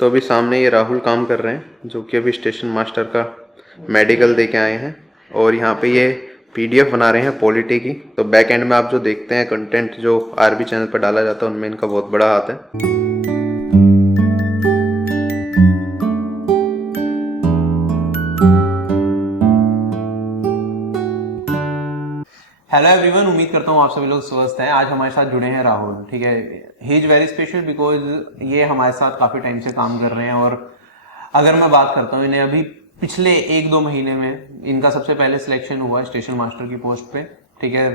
तो अभी सामने ये राहुल काम कर रहे हैं, जो कि अभी स्टेशन मास्टर का मेडिकल दे के आए हैं, और यहाँ पे ये पीडीएफ बना रहे हैं पॉलिटी की। तो बैक एंड में आप जो देखते हैं कंटेंट जो आरबी चैनल पर डाला जाता है, उनमें इनका बहुत बड़ा हाथ है। हेलो एवरीवन, उम्मीद करता हूँ आप सभी लोग स्वस्थ हैं। आज हमारे साथ जुड़े हैं राहुल। ठीक है, he is very special because ये हमारे साथ काफ़ी टाइम से काम कर रहे हैं, और अगर मैं बात करता हूँ, इन्हें अभी पिछले 1-2 महीने में इनका सबसे पहले सिलेक्शन हुआ स्टेशन मास्टर की पोस्ट पे। ठीक है,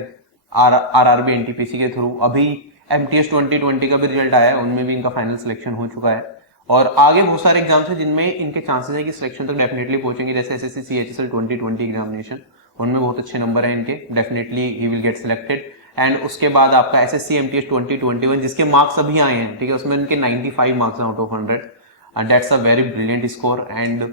आरआरबी एनटीपीसी के थ्रू। अभी एमटीएस 2020 का भी रिजल्ट आया है, उनमें भी इनका फाइनल सिलेक्शन हो चुका है, और आगे बहुत सारे एग्जाम्स हैं जिनमें इनके चांसेस है कि सिलेक्शन तक डेफिनेटली पहुंचेंगे, जैसे एसएससी सीएचएसएल 2020 एग्जामिनेशन, उनमें बहुत अच्छे नंबर हैं इनके, definitely he will get selected. And उसके बाद आपका एसएससी एमटीएस 2021 जिसके मार्क्स अभी आए हैं, ठीक है, उसमें उनके 95 मार्क्स हैं out of 100, and that's a very brilliant score. And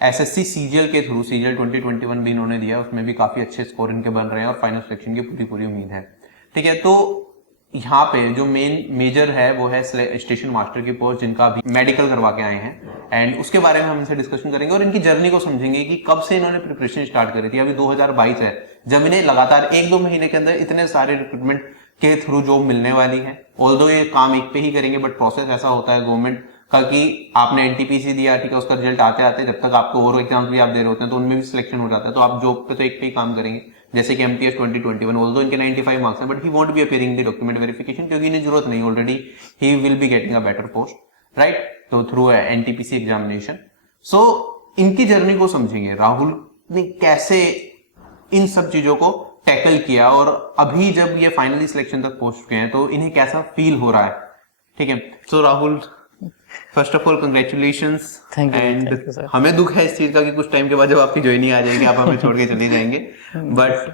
SSC CGL के थ्रू, सीजीएल 2021 भी इन्होंने दिया, उसमें भी काफी अच्छे स्कोर इनके बन रहे हैं, और फाइनल सिलेक्शन की पूरी उम्मीद है। ठीक है, तो यहाँ पे जो मेजर है वो है स्टेशन मास्टर की पोस्ट, जिनका अभी मेडिकल करवा के आए हैं, एंड उसके बारे में हम इनसे डिस्कशन करेंगे और इनकी जर्नी को समझेंगे कि कब से इन्होंने प्रिपरेशन स्टार्ट करी थी। अभी 2022 है, जब इन्हें लगातार 1-2 महीने के अंदर इतने सारे रिक्रूटमेंट के थ्रू जॉब मिलने वाली है। ऑल्दो ये काम एक पे ही करेंगे, बट प्रोसेस ऐसा होता है गवर्नमेंट का कि आपने एनटीपीसी दिया, ठीक है, उसका रिजल्ट आते आते जब तक आपको और एग्जाम्स भी आप दे रहे होते हैं तो उनमें भी सिलेक्शन हो जाता है, तो आप जॉब पे तो एक पे ही काम करेंगे। जैसे कि एमटीएस 2021, ऑल्दो इनके 95 मार्क्स हैं, but he won't be appearing the document verification, क्योंकि इन्हें जरूरत नहीं, already he will be getting a better post, right, तो थ्रू एनटीपीसी एग्जामिनेशन। सो इनकी जर्नी को समझेंगे, राहुल ने कैसे इन सब चीजों को टैकल किया, और अभी जब ये फाइनली सिलेक्शन तक पहुंच चुके हैं तो इन्हें कैसा फील हो रहा है। ठीक है, so Rahul, first of all congratulations. And हमें दुख है इस चीज का कि कुछ टाइम के बाद जब आपकी ज्वाइनिंग आ जाएगी आप हमें छोड़ के चले जाएंगे, बट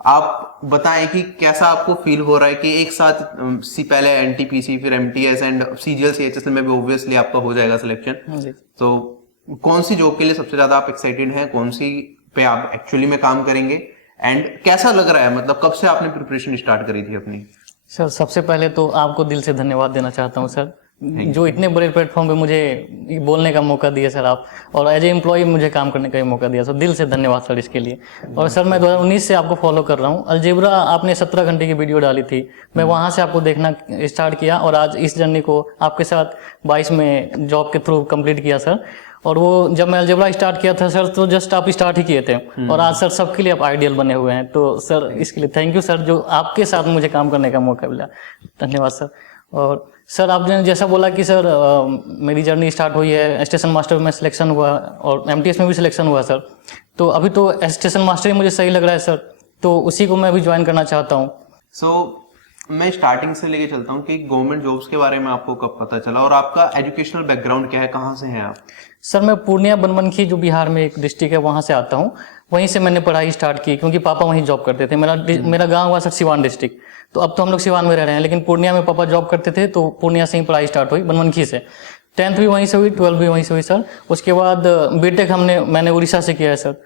आप बताएं कि कैसा आपको फील हो रहा है कि एक साथ पहले एनटीपीसी, फिर एमटीएस एंड सीजीएल सीएचएसएल में भी ऑब्वियसली आपका हो जाएगा सिलेक्शन। तो कौन सी जॉब के लिए सबसे ज्यादा आप एक्साइटेड हैं, कौन सी पे आप एक्चुअली में काम करेंगे, एंड कैसा लग रहा है, मतलब कब से आपने प्रिपरेशन स्टार्ट करी थी अपनी? सर, सबसे पहले तो आपको दिल से धन्यवाद देना चाहता हूं सर, जो इतने बड़े प्लेटफॉर्म पे मुझे बोलने का मौका दिया सर आप, और एज ए एम्प्लॉय मुझे काम करने का भी मौका दिया सर, दिल से धन्यवाद सर इसके लिए। और सर, मैं 2019 से आपको फॉलो कर रहा हूँ। अलजेब्रा आपने 17 घंटे की वीडियो डाली थी, मैं वहाँ से आपको देखना स्टार्ट किया, और आज इस जर्नी को आपके साथ 22 में जॉब के थ्रू कंप्लीट किया सर। और वो जब मैं अलजेब्रा स्टार्ट किया था सर, तो जस्ट आप स्टार्ट ही किए थे, और आज सर सबके लिए आप आइडियल बने हुए हैं। तो सर इसके लिए थैंक यू सर, जो आपके साथ मुझे काम करने का मौका मिला, धन्यवाद सर। और सर, आपने जैसा बोला कि सर मेरी जर्नी स्टार्ट हुई है, स्टेशन मास्टर में सिलेक्शन हुआ और एमटीएस में भी सिलेक्शन हुआ सर, तो अभी तो स्टेशन मास्टर ही मुझे सही लग रहा है सर, तो उसी को मैं भी ज्वाइन करना चाहता हूँ। सो मैं स्टार्टिंग से लेके चलता हूँ कि गवर्नमेंट जॉब्स के बारे में आपको कब पता चला, और आपका एजुकेशनल बैकग्राउंड क्या है, कहाँ से हैं आप? सर, मैं पूर्णिया बनमनखी, जो बिहार में एक डिस्ट्रिक्ट है, वहाँ से आता हूँ। वहीं से मैंने पढ़ाई स्टार्ट की, क्योंकि पापा वहीं जॉब करते थे। मेरा गांव हुआ सर सिवान डिस्ट्रिक्ट, तो अब तो हम लोग सिवान में रह रहे हैं, लेकिन पूर्णिया में पापा जॉब करते थे, तो पूर्णिया से ही पढ़ाई स्टार्ट हुई, बनमनखी से। 10th भी वहीं से हुई, 12th भी वहीं से हुई सर। उसके बाद बीटेक मैंने उड़ीसा से किया है सर।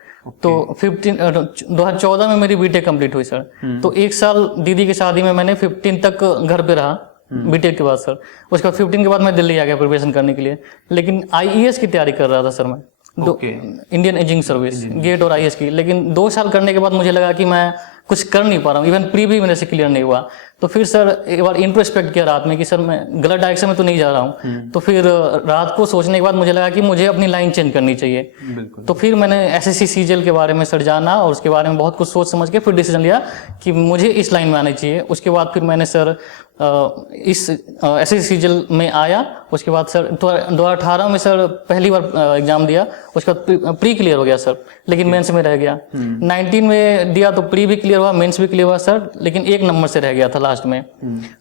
तो 2014 में मेरी बीटेक कंप्लीट हुई सर। तो 1 साल दीदी की शादी में मैंने 15 तक घर पे रहा बीटेक के बाद सर। उसके बाद 15 के बाद मैं दिल्ली आ गया प्रिपरेशन करने के लिए, लेकिन आईईएस की तैयारी कर रहा था सर मैं, इंडियन एजिंग सर्विस, गेट और आईएएस की। लेकिन 2 साल करने के बाद मुझे लगा कि मैं कुछ कर नहीं पा रहा हूँ, इवन प्री भी मेरे से क्लियर नहीं हुआ। तो फिर सर एक बार इंट्रोस्पेक्ट किया रात में कि सर मैं गलत डायरेक्शन में तो नहीं जा रहा हूँ। तो फिर रात को सोचने के बाद मुझे लगा कि मुझे अपनी लाइन चेंज करनी चाहिए। तो फिर मैंने एसएससी सीजीएल के बारे में सर जाना, और उसके बारे में बहुत कुछ सोच समझ के फिर डिसीजन लिया कि मुझे इस लाइन में आना चाहिए। उसके बाद फिर मैंने सर इस एसएससी सीजीएल में आया। उसके बाद सर 2018 में सर पहली बार एग्जाम दिया, उसके बाद प्री क्लियर हो गया सर, लेकिन मेंस में रह गया। 19 में दिया तो प्री भी क्लियर हुआ, मेंस भी क्लियर हुआ सर, लेकिन 1 नंबर से रह गया था लास्ट में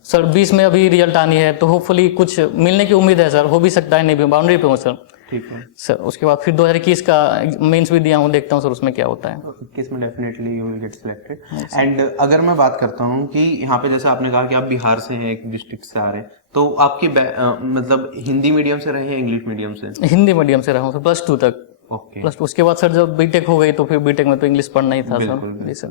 सर। 20 में अभी रिजल्ट आनी है, तो होपफुली कुछ मिलने की उम्मीद है सर, हो भी सकता है नहीं भी, बाउंड्री पे हूँ सर। ठीक है सर। उसके बाद फिर 2021 का मेंस भी दिया हूँ, देखता हूँ सर उसमें क्या होता है। 21 में definitely you will get selected. And अगर मैं बात करता हूँ कि यहाँ पे जैसे आपने कहा कि आप बिहार से हैं, एक डिस्ट्रिक्ट से आ रहे हैं, तो आपकी मतलब हिंदी मीडियम से रहे हैं, इंग्लिश मीडियम से? हिंदी मीडियम से रहा हूँ सर, +2 तक। ओके। प्लस उसके बाद सर जब बीटेक हो गई तो फिर बीटेक में तो इंग्लिश पढ़ना ही था सर। जी सर।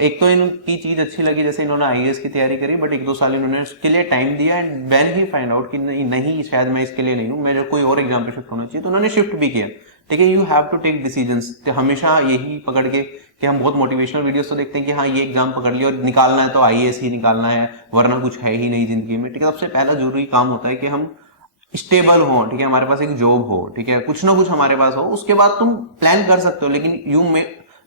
एक तो इनकी चीज अच्छी लगी, जैसे इन्होंने आईएएस की तैयारी करी, बट 1-2 साल इन्होंने इसके लिए टाइम दिया, and when he find out कि नहीं शायद मैं इसके लिए नहीं हूँ, मेरे कोई और एग्जाम पे शिफ्ट होना चाहिए, तो उन्होंने शिफ्ट भी किया। ठीक है, you have to take decisions. हमेशा यही पकड़ के कि हम बहुत मोटिवेशनल वीडियोस तो देखते हैं कि हाँ ये एग्जाम पकड़ लिया और निकालना है तो आईएएस ही निकालना है, वरना कुछ है ही नहीं जिंदगी में। ठीक है, सबसे पहला जरूरी काम होता है कि हम स्टेबल हो, ठीक है, हमारे पास एक जॉब हो, ठीक है, कुछ ना कुछ हमारे पास हो, उसके बाद तुम प्लान कर सकते हो। लेकिन यू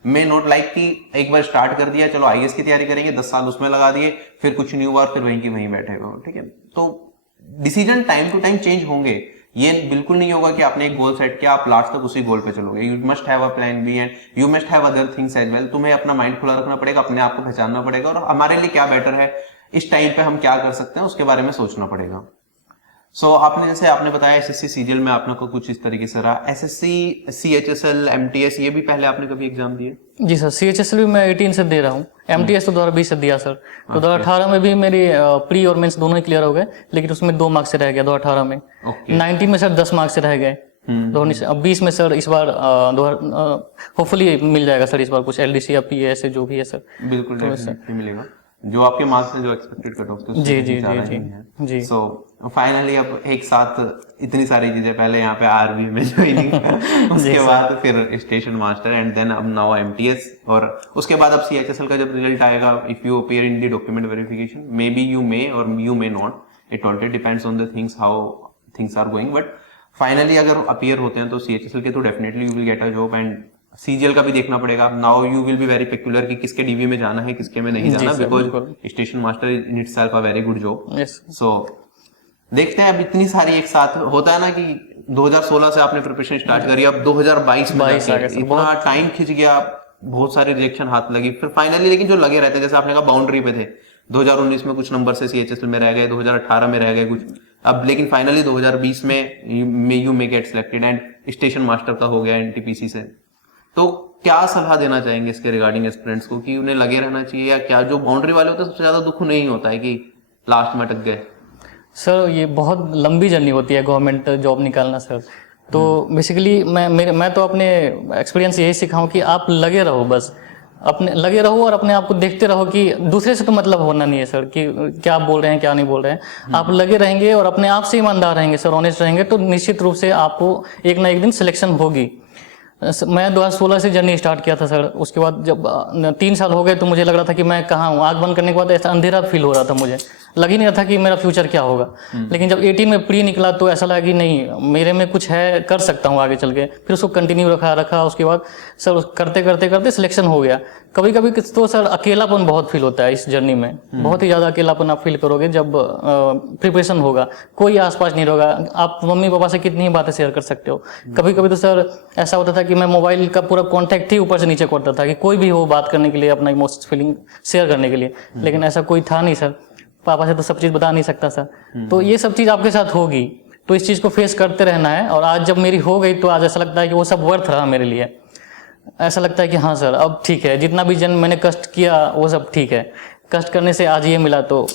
मे नॉट लाइक कि एक बार स्टार्ट कर दिया, चलो आईएएस की तैयारी करेंगे, 10 साल उसमें लगा दिए, फिर कुछ नहीं हुआ, फिर वहीं की वहीं बैठे हुए। ठीक है, तो decision time to time change होंगे। ये बिल्कुल नहीं होगा कि आपने एक गोल सेट किया, आप लास्ट तक उसी गोल पे चलोगे। You must have a plan B and you must have other things as well. तुम्हें अपना माइंड खुला रखना पड़ेगा, अपने आप को पहचानना पड़ेगा, और हमारे लिए क्या बेटर है, इस टाइम पे हम क्या कर सकते हैं, उसके बारे में सोचना पड़ेगा। आपने जैसे आपने बताया एसएससी सीजीएल में आपने को कुछ इस तरीके से रहा, एसएससी सीएचएसएल एमटीएस ये भी पहले आपने कभी एग्जाम दिए? जी सर, सीएचएसएल भी मैं 18 से दे रहा हूँ, एमटीएस तो 2020 से दिया सर। तो 2018 में भी मेरी प्री और मेंस दोनों ही क्लियर हो गए, लेकिन उसमें 2 मार्क्स से रह गया 2018 में। 19 में सर 10 मार्क्स से रह गए। 20 में सर इस बार होपफुली मिल जाएगा सर इस बार कुछ एलडीसी या पीए से जो भी है सर। बिल्कुल डेफिनेटली मिलेगा, जो आपके मार्क्स में जो एक्सपेक्टेड कट ऑफ थे जी जी जी जी जी। फाइनली अब एक साथ इतनी सारी चीजें, पहले यहाँ पे आरबी में ज्वाइनिंग उसके बाद फिर स्टेशन मास्टर एंड देन अब नाउ एमटीएस, और उसके बाद अब सीएचएसएल का जब रिजल्ट आएगा, if you appear in the document verification, maybe you may और you may not, it totally depends on the things how things are going, but finally अगर अपीयर होते हैं तो सीएचएसएल के तो definitely you will get a job. And CGL का भी देखना पड़ेगा, now you will be very peculiar कि किसके डीवी में जाना है, किसके में नहीं जाना, because station master in itself a very good job. So देखते हैं, अब इतनी सारी एक साथ होता है ना कि 2016 से आपने प्रिपरेशन स्टार्ट करी, अब 2022 में इतना टाइम खिंच गया, बहुत सारी रिएक्शन हाथ लगी, फिर फाइनली लेकिन जो लगे रहते हैं, जैसे आपने कहा बाउंड्री पे थे, 2019 में कुछ नंबर से सीएचएसएल में रह गए, 2018 में रह गए कुछ, अब लेकिन फाइनली 2020 में you may get selected and station master का हो गया एनटीपीसी से। तो क्या सलाह देना चाहेंगे इसके रिगार्डिंग एस्पिरेंट्स को कि उन्हें लगे रहना चाहिए, या क्या जो बाउंड्री वाले होते हैं सबसे ज्यादा दुख नहीं होता है कि लास्ट में अटक गए? सर ये बहुत लंबी जर्नी होती है गवर्नमेंट जॉब निकालना सर। तो बेसिकली मैं तो अपने एक्सपीरियंस यही सीखा हूँ कि आप लगे रहो, बस अपने लगे रहो और अपने आप को देखते रहो कि दूसरे से तो मतलब होना नहीं है सर कि क्या आप बोल रहे हैं क्या नहीं बोल रहे हैं। आप लगे रहेंगे और अपने आप से ईमानदार रहेंगे सर, ऑनेस्ट रहेंगे, तो निश्चित रूप से आपको एक ना एक दिन सिलेक्शन होगी। मैं 2016 से जर्नी स्टार्ट किया था सर। उसके बाद जब 3 साल हो गए तो मुझे लग रहा था कि मैं कहाँ हूँ। आँख बंद करने के बाद ऐसा अंधेरा फील हो रहा था, मुझे लग ही नहीं रहा था कि मेरा फ्यूचर क्या होगा। लेकिन जब 18 में प्री निकला तो ऐसा लगा कि नहीं, मेरे में कुछ है, कर सकता हूँ आगे चल के। फिर उसको कंटिन्यू रखा। उसके बाद सर करते करते सिलेक्शन हो गया। कभी कभी तो सर अकेलापन बहुत फील होता है इस जर्नी में, बहुत ही ज़्यादा अकेलापन आप फील करोगे जब प्रिपरेशन होगा, कोई आसपास नहीं होगा। आप मम्मी पापा से कितनी ही बातें शेयर कर सकते हो। कभी कभी तो सर ऐसा होता था कि मैं मोबाइल का पूरा कॉन्टैक्ट ही ऊपर से नीचे करता था कि कोई भी हो बात करने के लिए, अपना इमोशंस फीलिंग शेयर करने के लिए। लेकिन ऐसा कोई था नहीं सर, पापा से तो सब चीज़ बता नहीं सकता सर। तो ये सब चीज़ आपके साथ होगी, तो इस चीज़ को फेस करते रहना है। और आज जब मेरी हो गई तो आज ऐसा लगता है कि वो सब वर्थ रहा मेरे लिए। ऐसा लगता है कि हाँ सर अब ठीक है, जितना भी मैंने कष्ट किया वो सब ठीक है, कष्ट करने से आज ये मिला तो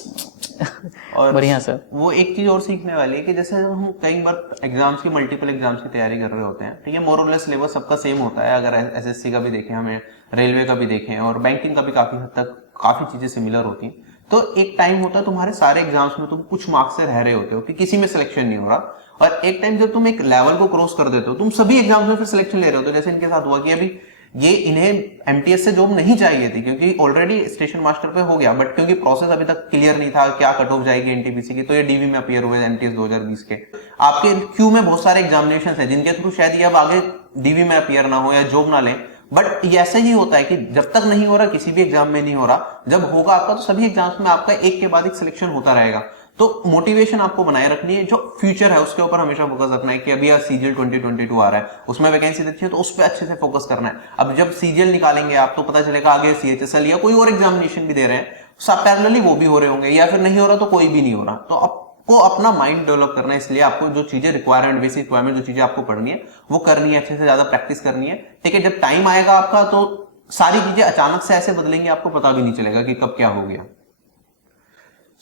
और बढ़िया सर। वो एक चीज और सीखने वाली है कि जैसे हम कई बार एग्जाम्स की मल्टीपल एग्जाम्स की तैयारी कर रहे होते हैं, ठीक है, मोर और लेस सिलेबस सबका सेम होता है। अगर एसएससी का भी देखें, हमें रेलवे का भी देखें और बैंकिंग का भी काफी हद तक काफी चीजें सिमिलर होती हैं। तो एक टाइम होता है तुम्हारे सारे एग्जाम्स में तुम कुछ मार्क्स से रह रहे होते हो कि किसी में सिलेक्शन नहीं हो रहा, और एक टाइम जब तुम एक लेवल को क्रॉस कर देते हो, तुम सभी एग्जाम्स में फिर सिलेक्शन ले रहे हो। तो जैसे इनके साथ हुआ कि अभी ये इन्हें एमटीएस से जॉब नहीं चाहिए थी क्योंकि ऑलरेडी स्टेशन मास्टर पे हो गया, बट क्योंकि प्रोसेस अभी तक क्लियर नहीं था क्या कट ऑफ जाएगी एनटीपीसी की, तो ये डीवी में अपीयर हुए एमटीएस 2020 के। आपके क्यू में बहुत सारे एग्जामिनेशन है जिनके थ्रू शायद ये अब आगे डीवी में अपीयर ना हो या जॉब ना लें, बट ये ऐसा ही होता है कि जब तक नहीं हो रहा किसी भी एग्जाम में नहीं हो रहा, जब होगा आपका तो सभी एग्जाम्स में आपका एक के बाद एक सिलेक्शन होता रहेगा। तो मोटिवेशन आपको बनाए रखनी है, जो फ्यूचर है उसके ऊपर हमेशा फोकस रखना है कि अभी सीजीएल 2022 आ रहा है, उसमें वैकेंसी देखी है तो उस पर अच्छे से फोकस करना है। अब जब सीजीएल निकालेंगे आप तो पता चलेगा आगे सीएचएसएल या कोई और एग्जामिनेशन भी दे रहे हैं, सब पैरेलली वो भी हो रहे होंगे, या फिर नहीं हो रहा तो कोई भी नहीं हो रहा। तो आपको अपना माइंड डेवलप करना है, इसलिए आपको जो चीजें रिक्वायरमेंट, बेसिक रिक्वायरमेंट जो चीजें आपको पढ़नी है वो करनी है, अच्छे से ज्यादा प्रैक्टिस करनी है, ठीक है। जब टाइम आएगा आपका तो सारी चीजें अचानक से ऐसे बदलेंगे आपको पता भी नहीं चलेगा कि कब क्या हो गया।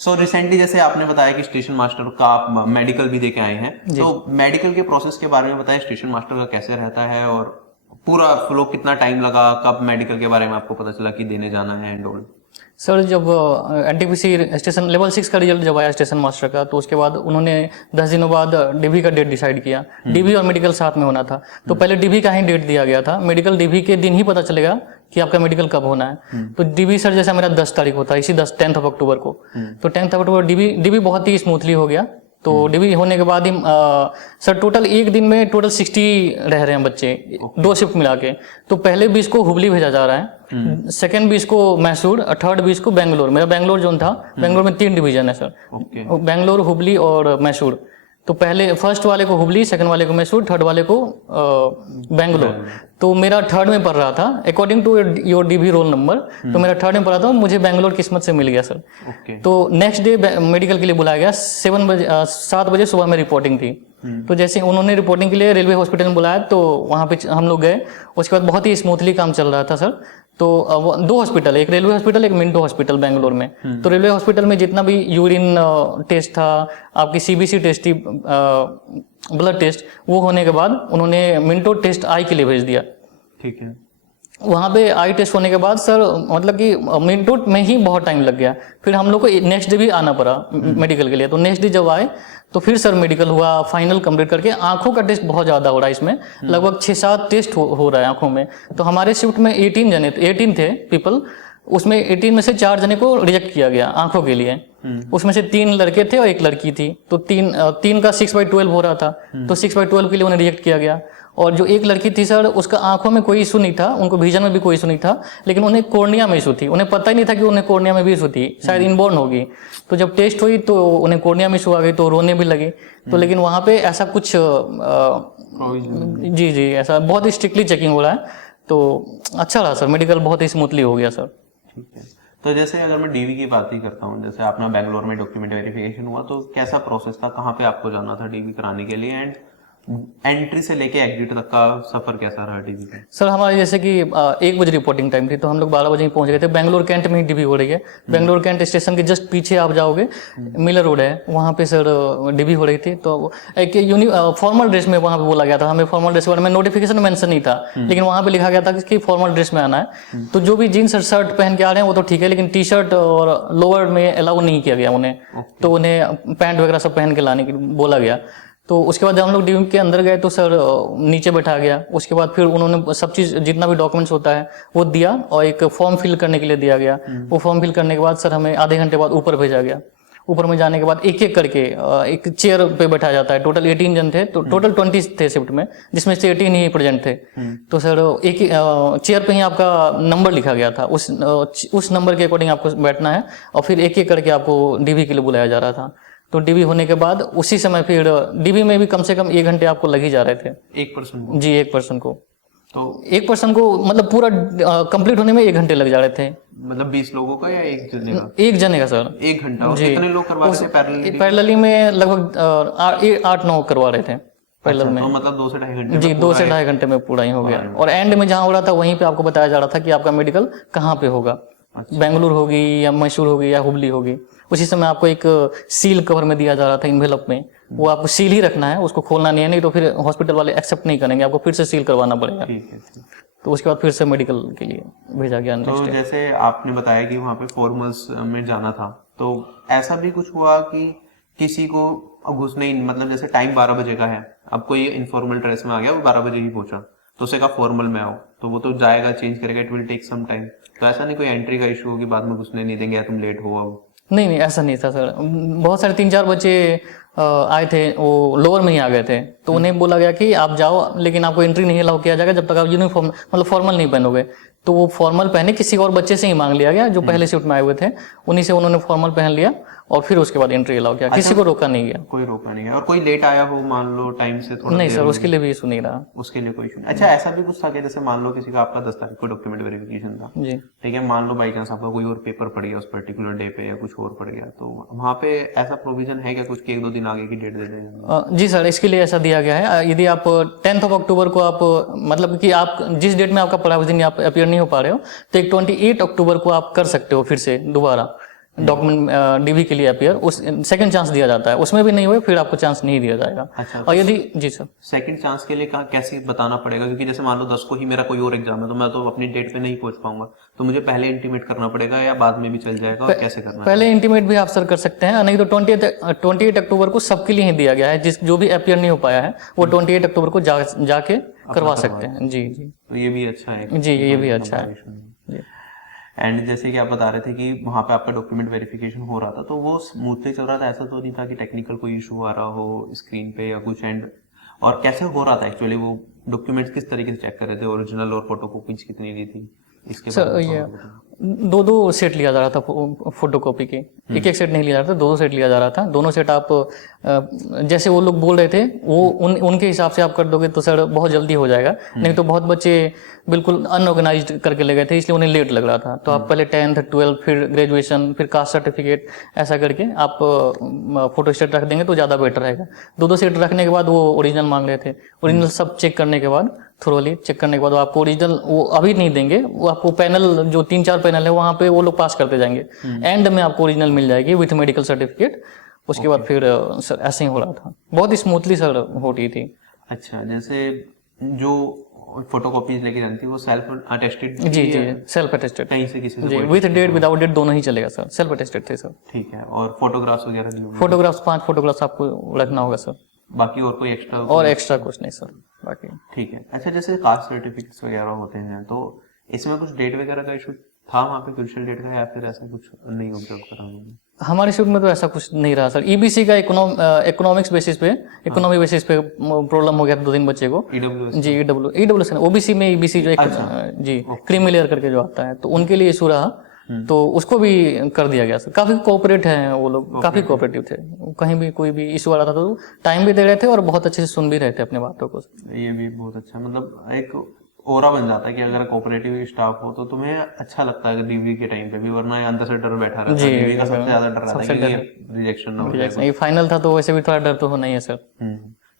रिसेंटली जैसे आपने बताया कि स्टेशन मास्टर का आप मेडिकल भी देके आए हैं, तो मेडिकल के प्रोसेस के बारे में बताएं, स्टेशन मास्टर का कैसे रहता है और पूरा फ्लो कितना टाइम लगा, कब मेडिकल के बारे में आपको पता चला कि देने जाना है एंड ऑल? सर जब एनटीपीसी स्टेशन लेवल 6 का रिजल्ट जब आया स्टेशन मास्टर का, तो उसके बाद उन्होंने 10 दिनों बाद डीबी का डेट डिसाइड किया। डीबी और मेडिकल साथ में होना था, तो पहले डीबी का ही डेट दिया गया था। मेडिकल डीबी के दिन ही पता चलेगा कि आपका मेडिकल कब होना है। तो डीबी सर जैसा मेरा 10 तारीख होता है, इसी 10 अक्टूबर को। तो 10 अक्टूबर डीबी बहुत ही स्मूथली हो गया। तो डीबी होने के बाद ही सर टोटल एक दिन में टोटल 60 रह रहे हैं बच्चे, 2 शिफ्ट मिला के। तो पहले 20 को हुबली भेजा जा रहा है, सेकंड 20 को मैसूर, थर्ड 20 को बेंगलोर। मेरा बेंगलोर जोन था, बेंगलोर में 3 डिवीजन है सर, बेंगलोर, हुबली और मैसूर। तो पहले फर्स्ट वाले को हुबली, सेकंड वाले को मैसूर, थर्ड वाले को बेंगलोर। तो मेरा थर्ड में पढ़ रहा था according to your DB roll number. तो मेरा थर्ड में पढ़ा था, मुझे बेंगलोर किस्मत से मिल गया सर। तो नेक्स्ट डे मेडिकल के लिए बुलाया गया। 7 बजे सुबह में रिपोर्टिंग थी। तो जैसे उन्होंने रिपोर्टिंग के लिए रेलवे हॉस्पिटल में बुलाया, तो वहाँ पे हम लोग गए। उसके बाद बहुत ही स्मूथली काम चल रहा था सर। तो 2 हॉस्पिटल, एक रेलवे हॉस्पिटल, एक मिंटो हॉस्पिटल बेंगलोर में। तो रेलवे हॉस्पिटल में जितना भी यूरिन टेस्ट था, आपकी सीबीसी टेस्ट थी, ब्लड टेस्ट, वो होने के बाद उन्होंने मिंटो टेस्ट आई के लिए भेज दिया। ठीक है। वहाँ पे आई टेस्ट होने के बाद सर मतलब कि मिनटों में ही बहुत टाइम लग गया। फिर हम लोग को नेक्स्ट डे भी आना पड़ा मेडिकल के लिए। तो नेक्स्ट डे जब आए तो फिर सर मेडिकल हुआ, फाइनल कंप्लीट करके। आंखों का टेस्ट बहुत ज़्यादा हो रहा है इसमें, लगभग 6-7 टेस्ट हो रहा है आंखों में। तो हमारे शिफ्ट में 18 थे पीपल, उसमें 18 में से 4 जने को रिजेक्ट किया गया आंखों के लिए। उसमें से 3 लड़के थे और 1 लड़की थी। तो 3 का 6/12 हो रहा था, तो 6/12 के लिए उन्हें रिजेक्ट किया गया। और जो 1 लड़की थी सर, उसका आंखों में कोई इशू नहीं था, उनको विजन में भी कोई इशू नहीं था, लेकिन उन्हें कॉर्निया में इशू थी। उन्हें पता ही नहीं था कि उन्हें कॉर्निया में भी इशू थी, शायद इनबोर्न होगी। तो जब टेस्ट हुई तो उन्हें कॉर्निया में इशू आ गई, तो रोने भी लगे। तो लेकिन वहाँ पे ऐसा कुछ जी ऐसा बहुत ही स्ट्रिक्टली चेकिंग हो रहा है। तो अच्छा रहा सर, मेडिकल बहुत ही स्मूथली हो गया सर। ठीक है। तो जैसे अगर मैं डीवी की बात ही करता हूँ, जैसे अपना बेंगलोर में डॉक्यूमेंट वेरिफिकेशन हुआ, तो कैसा प्रोसेस था, कहाँ पे आपको जाना था डीवी कराने के लिए, एंड एंट्री से लेके एग्जिट तक का सफर कैसा रहा डीवी का? सर हमारे जैसे कि 1 बजे रिपोर्टिंग टाइम थी, तो हम लोग 12 बजे ही पहुंच गए थे। बेंगलोर कैंट में ही डीवी हो रही है। बेंगलोर कैंट स्टेशन के जस्ट पीछे आप जाओगे, मिलर रोड है, वहाँ पे सर डीवी हो रही थी। तो एक फॉर्मल ड्रेस में वहाँ पे बोला गया था, हमें फॉर्मल ड्रेस के बारे में नोटिफिकेशन मेंशन नहीं था, लेकिन वहाँ पे लिखा गया था कि फॉर्मल ड्रेस में आना है। तो जो भी जीन्स और शर्ट पहन के आ रहे हैं वो तो ठीक है, लेकिन टी शर्ट और लोअर में अलाउ नहीं किया गया उन्हें। तो उन्हें पैंट वगैरह सब पहन के लाने के बोला गया। तो उसके बाद जब हम लोग डीवी के अंदर गए तो सर नीचे बैठा गया। उसके बाद फिर उन्होंने सब चीज़ जितना भी डॉक्यूमेंट्स होता है वो दिया, और एक फॉर्म फिल करने के लिए दिया गया। वो फॉर्म फिल करने के बाद सर हमें आधे घंटे बाद ऊपर भेजा गया। ऊपर में जाने के बाद एक एक करके एक चेयर पे बैठाया जाता है। टोटल 18 जन थे, तो टोटल 20 थे शिफ्ट में, जिसमें से 18 ही प्रेजेंट थे। तो सर एक चेयर पे ही आपका नंबर लिखा गया था, उस नंबर के अकॉर्डिंग आपको बैठना है, और फिर एक एक करके आपको डीवी के लिए बुलाया जा रहा था। तो डीवी होने के बाद उसी समय फिर डीवी में भी कम से कम 1 घंटे आपको लग ही जा रहे थे। एक पर्सन को? जी, एक पर्सन को। तो एक पर्सन को मतलब पूरा कंप्लीट होने में 1 घंटे लग जा रहे थे। मतलब 20 लोगों का या एक जने का? एक जने का सर। 1 घंटा? और कितने लोग करवा रहे थे पैरेलली? पैरेलली में लगभग 8-9 करवा रहे थे पैरेलल में। तो मतलब 2 से ढाई घंटे? जी, 2 से ढाई घंटे में पूरा ही हो गया। और एंड में जहाँ हो रहा था वहीं पे आपको बताया जा रहा था कि आपका मेडिकल कहाँ पे होगा। बेंगलुरु होगी या मैसूर होगी या हुबली होगी। उसी समय आपको एक सील कवर में दिया जा रहा था, इन्वेलप में। वो आपको सील ही रखना है, उसको खोलना नहीं है, नहीं तो फिर हॉस्पिटल वाले एक्सेप्ट नहीं करेंगे, आपको फिर से सील करवाना पड़ेगा। ठीक है। तो उसके बाद फिर से मेडिकल के लिए भेजा गया। तो जैसे आपने बताया कि वहाँ पे फॉर्मल्स में जाना था, तो ऐसा भी कुछ हुआ कि किसी को घुसने ही, मतलब जैसे टाइम 12 बजे का है, अब कोई इनफॉर्मल ड्रेस में आ गया, वो 12 बजे ही पहुंचा, तो उसे कहा फॉर्मल में आओ, तो वो तो जाएगा, चेंज करेगा, it will take some time. तो ऐसा नहीं कोई एंट्री का इशू हो कि बाद में घुसने नहीं देंगे या तुम लेट हो? अब नहीं, ऐसा नहीं था सर। बहुत सारे 3-4 बच्चे आए थे, वो लोअर में ही आ गए थे। तो उन्हें बोला गया कि आप जाओ, लेकिन आपको एंट्री नहीं अलाउ किया जाएगा जब तक आप यूनिफॉर्म मतलब फॉर्मल नहीं पहनोगे। तो वो फॉर्मल पहने, किसी और बच्चे से ही मांग लिया गया जो पहले शिफ्ट में आए हुए थे, उन्हीं से उन्होंने फॉर्मल पहन लिया, और फिर उसके बाद एंट्री अलाउ किया। किसी को रोका नहीं गया। कोई रोका नहीं गया। और कोई लेट आया हो, मान लो टाइम से थोड़ा? नहीं सर, उसके लिए भी इशू नहीं रहा। उसके लिए कोई इशू नहीं। अच्छा, ऐसा भी कुछ था कि जैसे मान लो किसी का आपका 10 तारीख को डॉक्यूमेंट वेरिफिकेशन था, जी, ठीक है, मान लो बाई चांस आपका कोई और पेपर पड़ गया उस पर्टिकुलर डे पे, या कुछ और पड़ गया, तो वहाँ पे ऐसा प्रोविजन है क्या कुछ कि 1-2 दिन आगे की डेट दे दें? जी सर, इसके लिए ऐसा दिया गया है। यदि आप 10 अक्टूबर को आप मतलब कि आप जिस डेट में आपका पड़ा उस दिन आप अपीयर नहीं हो पा रहे हो, तो एक 28 अक्टूबर को आप कर सकते हो फिर से दोबारा। डॉक्यूमेंट डीवी के लिए अपियर, उस सेकंड चांस दिया जाता है। उसमें भी नहीं हुए फिर आपको चांस नहीं दिया जाएगा। अच्छा, और यदि जी सर सेकंड चांस के लिए कैसे बताना पड़ेगा? क्योंकि जैसे मान लो 10 को ही मेरा कोई और एग्जाम है, तो मैं तो अपनी डेट पे नहीं पहुंच पाऊंगा, तो मुझे पहले इंटीमेट करना पड़ेगा या बाद में भी चल जाएगा, और कैसे करना है? पहले इंटीमेट भी आप सर कर सकते हैं, नहीं तो 28 अक्टूबर को सबके लिए ही दिया गया है। जो भी अपियर नहीं हो पाया है वो 28 अक्टूबर को जाके करवा सकते हैं। जी जी, तो ये भी अच्छा है। जी ये भी अच्छा है। एंड जैसे कि आप बता रहे थे कि वहाँ पे आपका डॉक्यूमेंट वेरिफिकेशन हो रहा था, तो वो स्मूथली चल रहा था, ऐसा तो नहीं था कि टेक्निकल कोई इशू आ रहा हो स्क्रीन पे या कुछ? एंड और कैसे हो रहा था एक्चुअली, वो डॉक्यूमेंट्स किस तरीके से चेक कर रहे थे, ओरिजिनल और फोटोकॉपीज कितनी ली थी, इसके सर ये दो सेट लिया जा रहा था फोटोकॉपी के, एक सेट नहीं लिया जा रहा था, 2 सेट लिया जा रहा था। दोनों सेट आप जैसे वो लोग बोल रहे थे वो उनके हिसाब से आप कर दोगे तो सर बहुत जल्दी हो जाएगा। नहीं तो बहुत बच्चे बिल्कुल अनऑर्गेनाइज्ड करके ले गए थे, इसलिए उन्हें लेट लग रहा था। तो आप पहले 10th 12th फिर ग्रेजुएशन फिर कास्ट सर्टिफिकेट ऐसा करके आप फोटो स्टेट रख देंगे तो ज़्यादा बेटर रहेगा। 2 सेट रखने के बाद वो ओरिजिनल मांग रहे थे। ओरिजिनल सब चेक करने के बाद, थोरोली चेक करने के बाद वो आपको ओरिजिनल वो अभी नहीं देंगे, वो आपको पैनल जो 3-4 पैनल है वहाँ पे वो लोग पास करते जाएंगे। एंड में आपको ओरिजिनल मिल जाएगी विथ मेडिकल सर्टिफिकेट। उसके बाद फिर सर ऐसे ही हो रहा था, बहुत ही स्मूथली सर हो रही थी। अच्छा, जैसे जो फोटोकॉपीज लेके जाती है वो सेल्फ अटेस्टेड? जी जी सेल्फ अटेस्टेड, कहीं से किसी से? जी विथ डेट विदाउट डेट दोनों ही चलेगा सर, सेल्फ अटेस्टेड थे सर। ठीक है। और फोटोग्राफ्स वगैरह? फोटोग्राफ्स 5 फोटोग्राफ्स आपको रखना होगा सर, बाकी और कोई एक्स्ट्रा? और एक्स्ट्रा कुछ नहीं सर बाकी। ठीक है। अच्छा, जैसे कास्ट सर्टिफिकेट्स वगैरह होते हैं तो इसमें कुछ डेट वगैरह का इशू था वहाँ पे, क्रूशियल डेट का, या फिर ऐसा कुछ नहीं ऑब्जर्व करा उन्होंने? हमारे शुरू में तो ऐसा कुछ नहीं रहा सर। ईबीसी का इकोनॉमिक्स बेसिस पे, इकोनॉमी बेसिस पे प्रॉब्लम हो गया था 2-3 बच्चे को। जी ईडब्ल्यू से ओबीसी में ईबीसी जो जी क्रीमी लेयर करके जो आता है, तो उनके लिए इशू रहा, तो उसको भी कर दिया गया सर। काफी कोऑपरेट हैं वो लोग, काफी कोऑपरेटिव थे, कहीं भी कोई भी इशू आ रहा था तो टाइम भी दे रहे थे और बहुत अच्छे से सुन भी रहे थे अपने बातों को। ये भी बहुत अच्छा, मतलब एक ओरा बन जाता है कि अगर कोऑपरेटिव स्टाफ हो तो तुम्हें अच्छा लगता है डीवी के टाइम पे भी, वरना अंदर से डर बैठा रहता है। डीवी का सबसे ज्यादा डर रहता है कि रिजेक्शन ना हो जाए। ये फाइनल था तो वैसे भी थोड़ा डर तो होना ही है सर।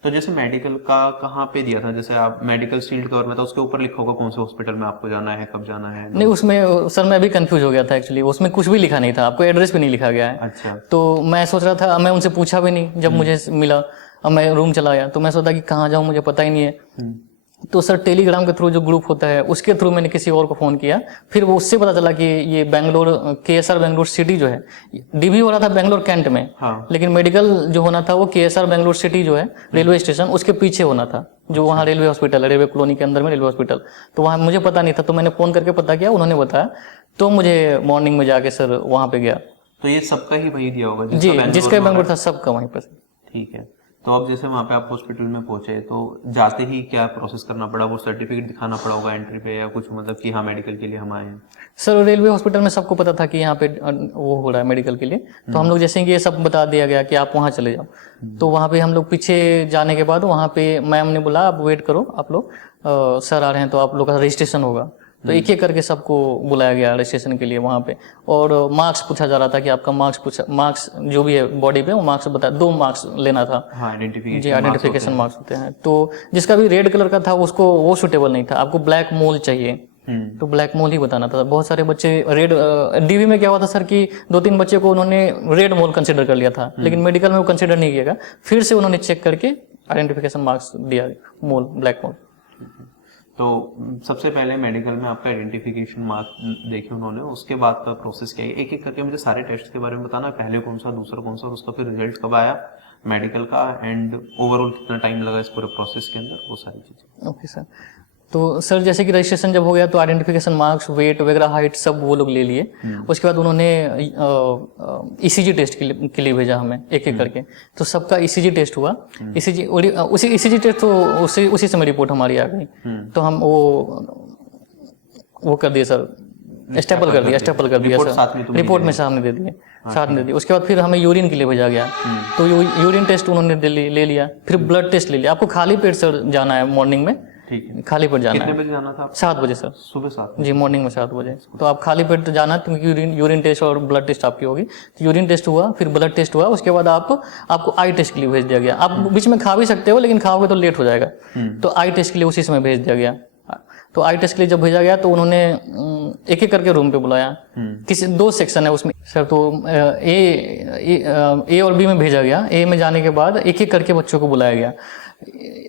तो जैसे मेडिकल का कहाँ पे दिया था? जैसे आप मेडिकल शील्ड कवर में था, उसके ऊपर लिखा होगा कौन से हॉस्पिटल में आपको जाना है, कब जाना है? नहीं उसमें सर मैं भी कंफ्यूज हो गया था एक्चुअली, उसमें कुछ भी लिखा नहीं था, आपको एड्रेस भी नहीं लिखा गया है। अच्छा। तो मैं सोच रहा था, मैं उनसे पूछा भी नहीं जब मुझे मिला, अब मैं रूम चला गया तो मैं सोचा कि कहाँ जाऊँ मुझे पता ही नहीं है। तो सर टेलीग्राम के थ्रू जो ग्रुप होता है उसके थ्रू मैंने किसी और को फ़ोन किया, फिर वो उससे पता चला कि ये बेंगलोर KSR बेंगलोर सिटी जो है, डीवी हो रहा था बेंगलोर कैंट में। हाँ। लेकिन मेडिकल जो होना था वो KSR बेंगलोर सिटी जो है रेलवे स्टेशन उसके पीछे होना था, जो वहाँ रेलवे हॉस्पिटल है, रेलवे कॉलोनी के अंदर में रेलवे हॉस्पिटल। तो वहाँ मुझे पता नहीं था, तो मैंने फ़ोन करके पता किया, उन्होंने बताया, तो मुझे मॉर्निंग में जाके सर वहाँ पे गया। तो ये सबका ही वही दिया होगा? जी जिसका बेंगलोर था सबका वहीं पर। ठीक है। तो अब जैसे वहाँ पे आप हॉस्पिटल में पहुंचे तो जाते ही क्या प्रोसेस करना पड़ा? वो सर्टिफिकेट दिखाना पड़ा होगा एंट्री पे, या कुछ मतलब कि हाँ मेडिकल के लिए हम आए हैं? सर रेलवे हॉस्पिटल में सबको पता था कि यहाँ पे वो हो रहा है मेडिकल के लिए, तो हम लोग जैसे कि ये सब बता दिया गया कि आप वहाँ चले जाओ। तो वहाँ पे हम लोग पीछे जाने के बाद वहाँ पे मैम ने बोला आप वेट करो, आप लोग सर आ रहे हैं तो आप लोग का रजिस्ट्रेशन होगा। तो एक एक करके सबको बुलाया गया रजिस्ट्रेशन के लिए वहाँ पे, और मार्क्स पूछा जा रहा था कि आपका मार्क्स जो भी है बॉडी पे वो मार्क्स बता, 2 मार्क्स लेना था। हाँ, आइडेंटिफिकेशन मार्क्स होते हैं। तो जिसका भी रेड कलर का था उसको वो सूटेबल नहीं था, आपको ब्लैक मोल चाहिए, तो ब्लैक मोल ही बताना था। बहुत सारे बच्चे रेड, डीवी में क्या हुआ था सर कि 2-3 बच्चे को उन्होंने रेड मोल कंसिडर कर लिया था, लेकिन मेडिकल में वो कंसिडर नहीं किया, फिर से उन्होंने चेक करके आइडेंटिफिकेशन मार्क्स दिया, मोल ब्लैक मोल। तो सबसे पहले मेडिकल में आपका आइडेंटिफिकेशन मार्क देखे उन्होंने, उसके बाद का प्रोसेस क्या है? एक एक करके मुझे सारे टेस्ट के बारे में बताना, पहले कौन सा, दूसरा कौन सा, उसका फिर रिजल्ट कब आया मेडिकल का, एंड ओवरऑल कितना टाइम लगा इस पूरे प्रोसेस के अंदर, वो सारी चीजें। Okay sir. तो सर जैसे कि रजिस्ट्रेशन जब हो गया तो आइडेंटिफिकेशन मार्क्स, वेट वगैरह, हाइट सब वो लोग ले लिए। उसके बाद उन्होंने ECG टेस्ट के लिए भेजा हमें एक एक करके, तो सबका ECG टेस्ट हुआ। ECG टेस्ट तो उसी समय रिपोर्ट हमारी आ गई, तो हम वो कर दिए सर, स्टेपल कर दिया सर, रिपोर्ट में सामने दे दिए, साथ में दे दिए। उसके बाद फिर हमें यूरिन के लिए भेजा गया, तो यूरिन टेस्ट उन्होंने ले लिया, फिर ब्लड टेस्ट ले लिया। आपको खाली पेट सर जाना है मॉर्निंग में, ठीक है, खाली पेट जाना है। कितने बजे जाना था? 7 बजे सर, सुबह 7 जी मॉर्निंग में 7 बजे। तो आप खाली पेट जाना, क्योंकि यूरिन टेस्ट और ब्लड टेस्ट आपकी होगी। तो यूरिन टेस्ट हुआ, फिर ब्लड टेस्ट हुआ, उसके बाद आपको आई टेस्ट के लिए भेज दिया गया। आप बीच में खा भी सकते हो, लेकिन खाओगे तो लेट हो जाएगा, तो आई टेस्ट के लिए उसी समय भेज दिया गया। तो आई टेस्ट के लिए जब भेजा गया तो उन्होंने एक एक करके रूम पे बुलाया। किसी 2 सेक्शन है उसमें सर, तो ए और बी में भेजा गया। ए में जाने के बाद एक एक करके बच्चों को बुलाया गया।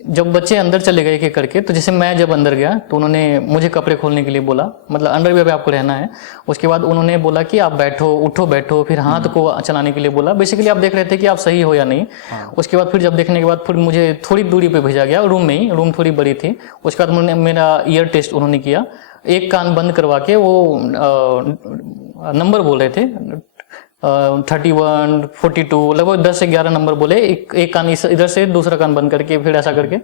जब बच्चे अंदर चले गए एक एक करके, तो जैसे मैं जब अंदर गया तो उन्होंने मुझे कपड़े खोलने के लिए बोला, मतलब अंडरवियर पे आपको रहना है। उसके बाद उन्होंने बोला कि आप बैठो, उठो बैठो, फिर हाथ को चलाने के लिए बोला। बेसिकली आप देख रहे थे कि आप सही हो या नहीं। उसके बाद फिर जब देखने के बाद फिर मुझे थोड़ी दूरी पे भेजा गया, रूम में ही, रूम थोड़ी बड़ी थी। उसके बाद उन्होंने मेरा ईयर टेस्ट उन्होंने किया। एक कान बंद करवा के वो नंबर बोल रहे थे 31, 42, लगभग 10 से 11 नंबर बोले। एक कान इधर से, दूसरा कान बंद करके, फिर ऐसा करके।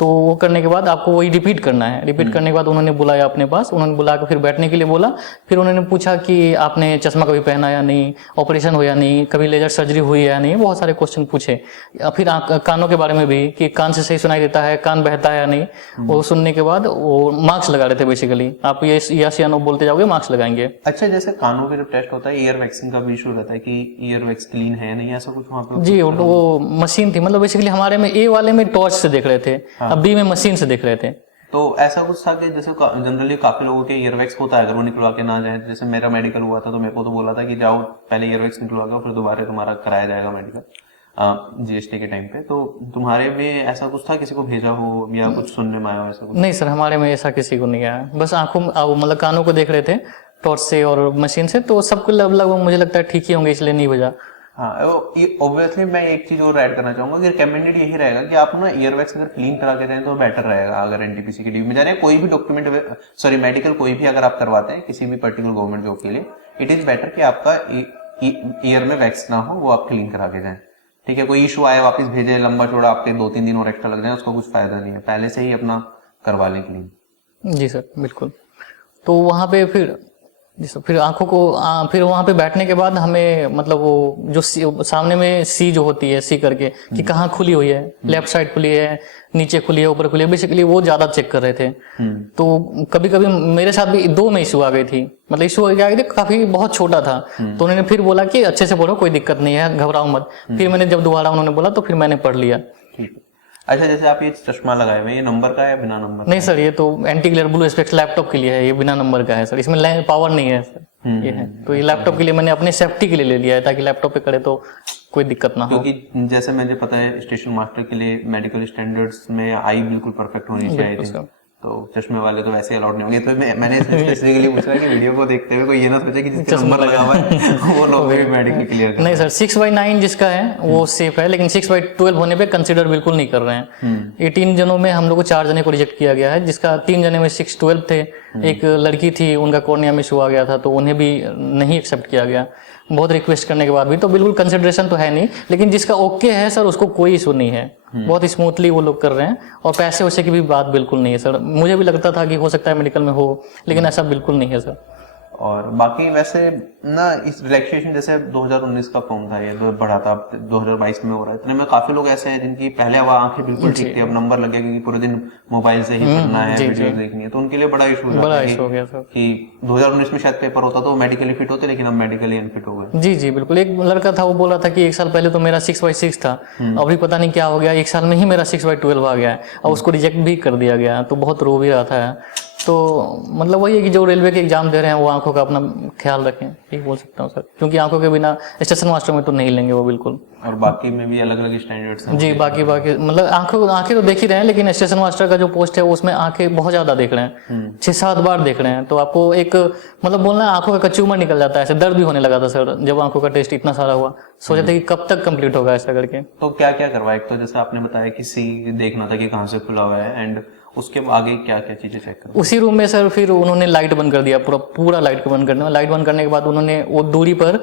तो वो करने के बाद आपको वही रिपीट करना है। रिपीट करने के बाद उन्होंने बुलाया अपने पास, उन्होंने बुला के फिर बैठने के लिए बोला। फिर उन्होंने पूछा कि आपने चश्मा कभी पहना या नहीं, ऑपरेशन हो या नहीं, कभी लेजर सर्जरी हुई या नहीं, बहुत सारे क्वेश्चन पूछे। फिर कानों के बारे में भी कि कान से सही सुनाई देता है, कान बहता है या नहीं। वो सुनने के बाद वो मार्क्स लगा रहे थे। बेसिकली आप ये यस या नो बोलते जाओगे, मार्क्स लगाएंगे। अच्छा, जैसे कानों के जब टेस्ट होता है, ईयर वैक्सिंग का भी इशू रहता है कि ईयर वैक्स क्लीन है या नहीं, ऐसा कुछ वहाँ पे? जी, वो मशीन थी, मतलब बेसिकली हमारे में ए वाले में टॉर्च से देख रहे थे, अब बी में मशीन से देख रहे थे। तो ऐसा कुछ था कि जैसे जनरली काफी लोगों के ईयरवैक्स होता है, अगर वो निकलवा के ना जाए। जैसे मेरा मेडिकल हुआ था तो मेरे को तो बोला था कि जाओ पहले ईयरवैक्स निकलवा के फिर दोबारा तुम्हारा कराया जाएगा मेडिकल जीएसटी के टाइम पे। तो तुम्हारे में ऐसा कुछ था, किसी को भेजा हो या कुछ सुनने में आया ऐसा कुछ? नहीं सर, हमारे में ऐसा किसी को नहीं आया। बस आंखों मतलब कानों को देख रहे थे टॉर्च से और मशीन से, तो सबको लगभग मुझे लगता है ठीक ही होंगे, इसलिए नहीं भेजा। हाँ, ऑब्वियसली मैं एक चीज और ऐड करना चाहूंगा कि रिकमेंडेड यही रहेगा कि आप ना ईयरवैक्स अगर क्लीन करा के जाएं तो बेटर रहेगा। अगर एनटीपीसी के लीव में जा रहे हैं, कोई भी डॉक्यूमेंट, सॉरी मेडिकल कोई भी अगर आप करवाते हैं किसी भी पर्टिकुलर गवर्नमेंट जॉब के लिए, इट इज बेटर कि आपका ईयर में वैक्स ना हो, वो आप क्लीन करा के जाएं। ठीक है, कोई इशू आए वापस भेजे लंबा चौड़ा, आपके 2-3 दिन और एक्स्ट्रा लग जाए, उसका कुछ फायदा नहीं है। पहले से ही अपना करवा लें क्लीन। जी सर, बिल्कुल। तो वहाँ पे फिर जी सर, फिर आंखों को फिर वहाँ पे बैठने के बाद हमें, मतलब वो जो सामने में सी जो होती है, सी करके कि कहाँ खुली हुई है, लेफ्ट साइड खुली है, नीचे खुली है, ऊपर खुली है, बेसिकली वो ज्यादा चेक कर रहे थे। तो कभी कभी मेरे साथ भी 2 में इशू आ गई थी, मतलब इशू आ गई थी, काफी बहुत छोटा था। तो उन्होंने फिर बोला कि अच्छे से पढ़ो, कोई दिक्कत नहीं है, घबराओ मत। फिर मैंने जब दोबारा उन्होंने बोला तो फिर मैंने पढ़ लिया। ठीक है। अच्छा, जैसे आप ये चश्मा लगाए हुए, ये नंबर का है या बिना नंबर? नहीं सर, ये तो anti glare blue specs laptop के लिए है, ये बिना नंबर का है सर, इसमें पावर नहीं है सर। ये है, तो ये लैपटॉप के लिए मैंने अपने सेफ्टी के लिए ले लिया है, ताकि लैपटॉप पे करे तो कोई दिक्कत ना हो। क्योंकि जैसे मुझे पता है स्टेशन मास्टर के लिए मेडिकल स्टैंडर्ड्स में आई बिल्कुल परफेक्ट होनी चाहिए, तो चश्मे वाले तो वैसे अलाउड नहीं होंगे। तो मैंने स्पेसिफिकली पूछा कि वीडियो को देखते हुए कोई ये ना सोचे कि जिसका नंबर लगा हुआ है वो लोग भी मेडिकल क्लियर कर। नहीं सर, 6/9 जिसका है वो सेफ है, लेकिन 6/12 होने पे कंसीडर बिल्कुल नहीं कर रहे हैं। 18 जनों में हम लोग को 4 जने को रिजेक्ट किया गया है, जिसका 3 जने में 6/12 थे। एक लड़की थी, उनका कॉर्निया में इशू आ गया था, तो उन्हें भी नहीं एक्सेप्ट किया गया, बहुत रिक्वेस्ट करने के बाद भी। तो बिल्कुल कंसिडरेशन तो है नहीं, लेकिन जिसका ओके है सर उसको कोई इशू नहीं है, बहुत स्मूथली वो लोग कर रहे हैं। और पैसे वैसे की भी बात बिल्कुल नहीं है सर। मुझे भी लगता था कि हो सकता है मेडिकल में हो, लेकिन ऐसा बिल्कुल नहीं है सर। और बाकी वैसे ना, इस रिलैक्सेशन जैसे 2019 का फॉर्म था, ये बढ़ा था, 2022 में हो रहा है। इतने में काफी लोग ऐसे हैं जिनकी पहले अब आंखें बिल्कुल ठीक थी, अब नंबर लगे क्योंकि पूरे दिन मोबाइल से ही पढ़ना है, वीडियो देखनी है, तो उनके लिए बड़ा इशू हो गया सर। कि 2019 में शायद पेपर होता तो मेडिकली फिट होते, लेकिन अब मेडिकली अनफिट हो गए। जी जी बिल्कुल। एक लड़का था, वो बोला था कि 1 साल पहले तो मेरा 6/6 था, अभी पता नहीं क्या हो गया, 1 साल में ही मेरा 6/12 आ गया है, और उसको रिजेक्ट भी कर दिया गया, तो बहुत रो भी रहा था। तो मतलब वही है कि जो रेलवे के एग्जाम दे रहे हैं वो आंखों का अपना ख्याल रखें, यही बोल सकता हूँ सर, क्योंकि आंखों के बिना स्टेशन मास्टर में तो नहीं लेंगे वो बिल्कुल। और बाकी में भी अलग अलग स्टैंडर्ड्स हैं जी, बाकी मतलब आंखें तो देख ही रहे हैं, लेकिन स्टेशन मास्टर का जो पोस्ट है उसमें आंखें बहुत ज्यादा देख रहे हैं, 6-7 बार देख रहे हैं। तो आपको एक मतलब बोलना, आंखों का कच्चूमर निकल जाता है, ऐसे दर्द भी होने लगा था सर जब आंखों का टेस्ट इतना सारा हुआ। सोचे थे कि कब तक कंप्लीट होगा ऐसा करके। तो क्या क्या करवाया? एक तो जैसे आपने बताया कि सी देखना था कि कहाँ से खुला हुआ है, एंड उसके आगे क्या क्या चीजें चेक कर? उसी रूम में सर फिर उन्होंने लाइट बंद कर दिया, पूरा लाइट को बंद कर दिया। लाइट बंद करने के बाद उन्होंने वो दूरी पर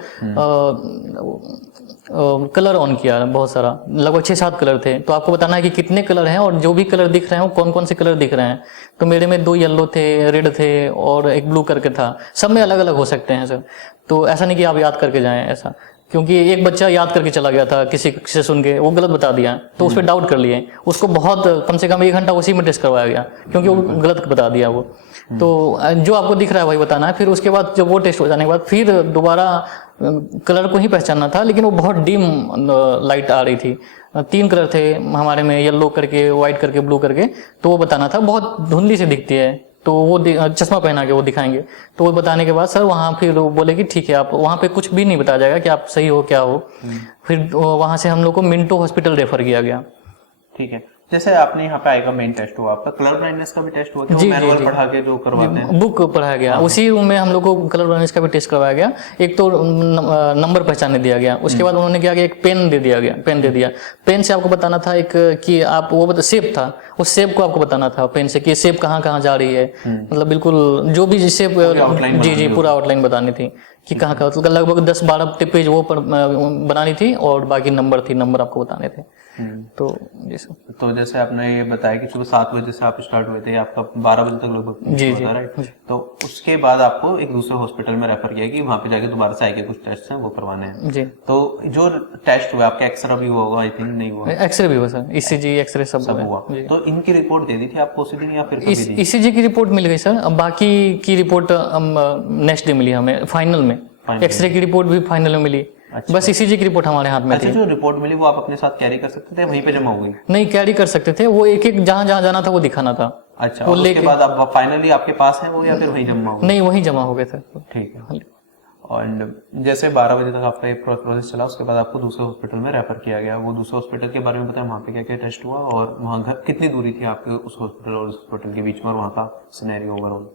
कलर ऑन किया, बहुत सारा, लगभग 6-7 कलर थे। तो आपको बताना है कि कितने कलर हैं और जो भी कलर दिख रहे हैं वो कौन कौन से कलर दिख रहे हैं। तो मेरे में 2 येलो थे, रेड थे और एक ब्लू करके था। सब में अलग अलग हो सकते हैं सर, तो ऐसा नहीं कि आप याद करके जाएं ऐसा, क्योंकि एक बच्चा याद करके चला गया था किसी से सुन के, वो गलत बता दिया, तो उस पर डाउट कर लिए, उसको बहुत कम से कम 1 घंटा उसी में टेस्ट करवाया गया, क्योंकि वो गलत बता दिया वो। तो जो आपको दिख रहा है वही बताना है। फिर उसके बाद जब वो टेस्ट हो जाने के बाद फिर दोबारा कलर को ही पहचानना था, लेकिन वो बहुत डिम लाइट आ रही थी। 3 कलर थे हमारे में, येलो करके, व्हाइट करके, ब्लू करके, तो वो बताना था। बहुत धुंधली से दिखती है, तो वो चश्मा पहना के वो दिखाएंगे, तो वो बताने के बाद सर वहाँ फिर वो बोले कि ठीक है, आप वहाँ पे कुछ भी नहीं बताया जाएगा कि आप सही हो क्या हो। फिर वहाँ से हम लोग को मिंटो हॉस्पिटल रेफर किया गया। ठीक है, जैसे आपने यहाँ पे आएगा मेन टेस्ट हुआ, आपका कलर ब्लाइंडनेस का भी टेस्ट हुआ, वो मैनुअल पढ़ा के जो करवाते हैं, बुक पढ़ाया गया, उसी रूम में हम लोग को कलर ब्लाइंडनेस का भी टेस्ट करवाया गया। एक तो नंबर पहचानने दिया गया, उसके बाद उन्होंने क्या किया, एक पेन दे दिया। पेन से आपको बताना था एक कि आप वो शेप था, उस शेप को आपको बताना था पेन से कि शेप कहाँ कहाँ जा रही है, मतलब बिल्कुल जो भी शेप, जी पूरा आउटलाइन बतानी थी कि कहाँ कहाँ, तो लगभग 10-12 पेज वो बनानी थी और बाकी नंबर आपको बताने थे। तो जैसे आपने ये बताया कि सुबह 7 बजे से आप स्टार्ट हुए थे, आपका 12 बजे तक लगभग जी होता, राइट? तो उसके बाद आपको एक दूसरे हॉस्पिटल में रेफर किया कि वहाँ पे जाके दोबारा से आके कुछ टेस्ट हैं वो करवाने हैं जी। तो जो टेस्ट हुआ, आपका एक्सरे भी हुआ होगा, आई थिंक नहीं हुआ? एक्सरे भी हुआ सर, ईसीजी एक्सरे सब हुआ। तो इनकी रिपोर्ट दे दी थी आपको उसी दिन या फिर ईसीजी की रिपोर्ट मिल गई सर, अब बाकी की रिपोर्ट नेक्स्ट डे मिली हमें फाइनल में। एक्सरे की रिपोर्ट भी फाइनल में मिली। अच्छा। बस ईसीजी की रिपोर्ट हमारे हाथ में थी। जो रिपोर्ट मिली वो आप अपने साथ कैरी कर सकते थे, वहीं पे जमा हो गई? नहीं कैरी कर सकते थे, वो एक एक जहाँ जहाँ जाना था वो दिखाना था। अच्छा, वो उसके बाद आप फाइनली आपके पास है वो या फिर वहीं जमा हो? नहीं वहीं जमा हो गए सर। ठीक है। और जैसे 12 बजे तक आपका एक प्रोसेस चला, उसके बाद आपको दूसरे हॉस्पिटल में रेफर किया गया। वो दूसरे हॉस्पिटल के बारे में बताएं, वहाँ पे क्या क्या टेस्ट हुआ और वहाँ घर कितनी दूरी थी आपके उस हॉस्पिटल और उस हॉस्पिटल के बीच में, और वहाँ का सिनेरियो ओवरऑल?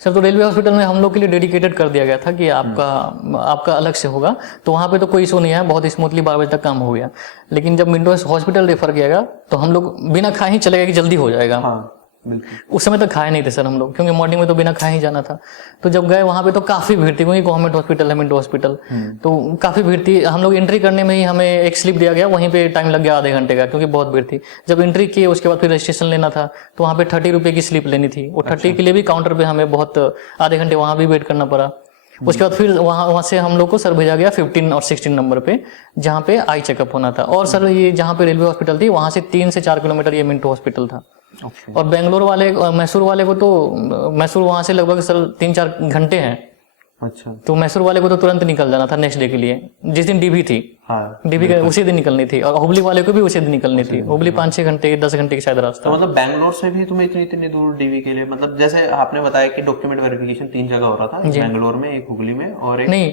सर तो रेलवे हॉस्पिटल में हम लोग के लिए डेडिकेटेड कर दिया गया था कि आपका अलग से होगा, तो वहाँ पे तो कोई इशू नहीं है, बहुत स्मूथली 12 बजे तक काम हो गया। लेकिन जब विंडो हॉस्पिटल रेफर किया गया तो हम लोग बिना खाए ही चले गए कि जल्दी हो जाएगा। हाँ, उस समय तक खाए नहीं थे सर हम लोग, क्योंकि मॉर्निंग में तो बिना खाए ही जाना था। तो जब गए वहाँ पे तो काफी भीड़ थी, क्योंकि गवर्नमेंट हॉस्पिटल है मिंटो हॉस्पिटल, तो काफी भीड़ थी। हम लोग एंट्री करने में ही हमें एक स्लिप दिया गया, वहीं पे टाइम लग गया आधे घंटे का, क्योंकि बहुत भीड़ थी। जब एंट्री किए उसके बाद फिर रजिस्ट्रेशन लेना था, तो वहाँ पे 30 रुपए की स्लिप लेनी थी, और 30 के लिए भी काउंटर पे हमें बहुत आधे घंटे वहाँ भी वेट करना पड़ा। उसके बाद फिर वहाँ से हम लोग को सर भेजा गया 15 और 16 नंबर पे, जहाँ पे आई चेकअप होना था। और सर ये जहाँ पे रेलवे हॉस्पिटल थी वहाँ से 3 से 4 किलोमीटर ये मिंटो हॉस्पिटल था। और बेंगलोर वाले, मैसूर वाले को तो, मैसूर वहाँ से लगभग सर 3-4 घंटे हैं। अच्छा। तो मैसूर वाले को तो तुरंत निकल जाना था नेक्स्ट डे के लिए, जिस दिन डीबी थी। हाँ, डीबी का उसी दिन निकलनी थी, और हुबली वाले को भी उसी दिन निकलनी थी। हुबली 5-6 घंटे 10 घंटे की शायद रास्ता। तो मतलब बैंगलोर से भी तुम्हें इतनी दूर डीबी के लिए, मतलब जैसे आपने बताया कि डॉक्यूमेंट वेरिफिकेशन 3 जगह हो रहा था, बैंगलोर में, एक हुबली में और एक, नहीं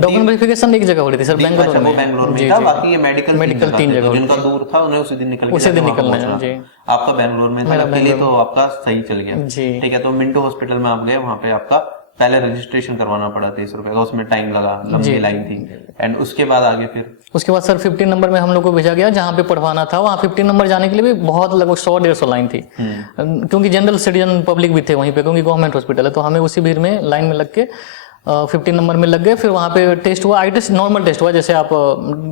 डॉक्यूमेंट वेरिफिकेशन एक जगह हो रही थी सर बैंगलोर में, बैंगलोर में था, बाकी ये मेडिकल 3 जगह, जिनका दूर था उन्हें उसी दिन निकलना है। आपका बैंगलोर में था, तो आपका सही चल गया। ठीक है, तो मिंटो हॉस्पिटल में आप गए, वहाँ पे आपका पहले रजिस्ट्रेशन करवाना पड़ा 30 रुपए का, उसमें टाइम लगा, लंबी लाइन थी। एंड उसके बाद आगे फिर उसके बाद सर 15 नंबर में हम लोग को भेजा गया, जहाँ पे पढ़वाना था। वहाँ 15 नंबर जाने के लिए भी बहुत लगभग 100-150 लाइन थी, क्योंकि जनरल सिटीजन पब्लिक भी थे वहीं पे, क्योंकि गवर्नमेंट हॉस्पिटल है। तो हमें उसी भीड़ में लाइन में लग के 15 नंबर में लग गए। फिर वहाँ पे टेस्ट हुआ, आई टेस्ट नॉर्मल टेस्ट हुआ, जैसे आप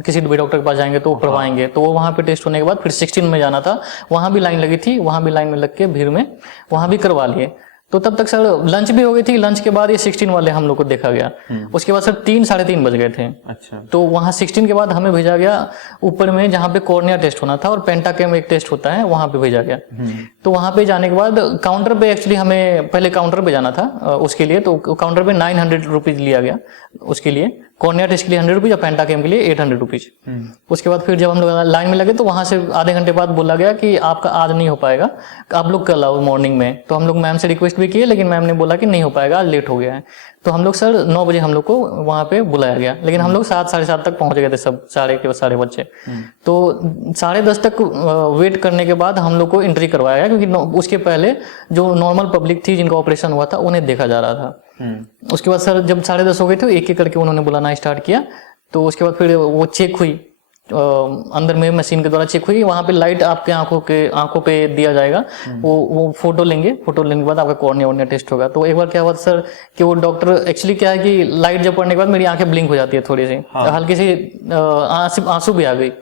किसी भी डॉक्टर के पास जाएंगे तो पढ़वाएंगे। तो वो वहाँ पे टेस्ट होने के बाद फिर 16 में जाना था, वहाँ भी लाइन लगी थी, वहाँ भी लाइन में लग के भीड़ में वहाँ भी करवा लिए। तो तब तक सर लंच भी हो गई थी। लंच के बाद ये 16 वाले हम लोग को देखा गया। उसके बाद सर 3-3:30 बज गए थे। अच्छा। तो वहाँ 16 के बाद हमें भेजा गया ऊपर में, जहाँ पे कॉर्निया टेस्ट होना था और पेंटाकेम एक टेस्ट होता है, वहाँ पे भेजा गया। तो वहाँ पे जाने के बाद काउंटर पे, एक्चुअली हमें पहले काउंटर पे जाना था उसके लिए, तो काउंटर पे 900 रुपीज लिया गया उसके लिए। कॉर्निया टेस्ट के लिए 100 रुपीज और पेंटाकेम के लिए 800 रुपीज। उसके बाद फिर जब हम लोग लाइन में लगे तो वहां से आधे घंटे बाद बोला गया कि आपका आज नहीं हो पाएगा, आप लोग कल आओ मॉर्निंग में। तो हम लोग मैम से रिक्वेस्ट भी किए, लेकिन मैम ने बोला कि नहीं हो पाएगा, आज लेट हो गया है। तो हम लोग सर 9 बजे हम लोग को वहां पे बुलाया गया, लेकिन हम लोग 7-7:30 तक पहुंच गए थे सब, सारे बच्चे। तो 10:30 तक वेट करने के बाद हम लोग को एंट्री करवाया गया, क्योंकि उसके पहले जो नॉर्मल पब्लिक थी जिनका ऑपरेशन हुआ था उन्हें देखा जा रहा था। उसके बाद सर जब 10:30 हो गए थे, एक एक करके उन्होंने बुलाना स्टार्ट किया। तो उसके बाद फिर वो चेक हुई, अंदर में मशीन के द्वारा चेक हुई। वहां पे लाइट आपके आंखों पे दिया जाएगा, वो फोटो लेंगे के बाद आपका कॉर्निया टेस्ट होगा। तो एक बार क्या हुआ सर कि वो डॉक्टर, एक्चुअली क्या है कि लाइट जब पड़ने के बाद मेरी आंखें ब्लिंक हो जाती है थोड़ी सी, हल्की सी आंसू भी आ गई।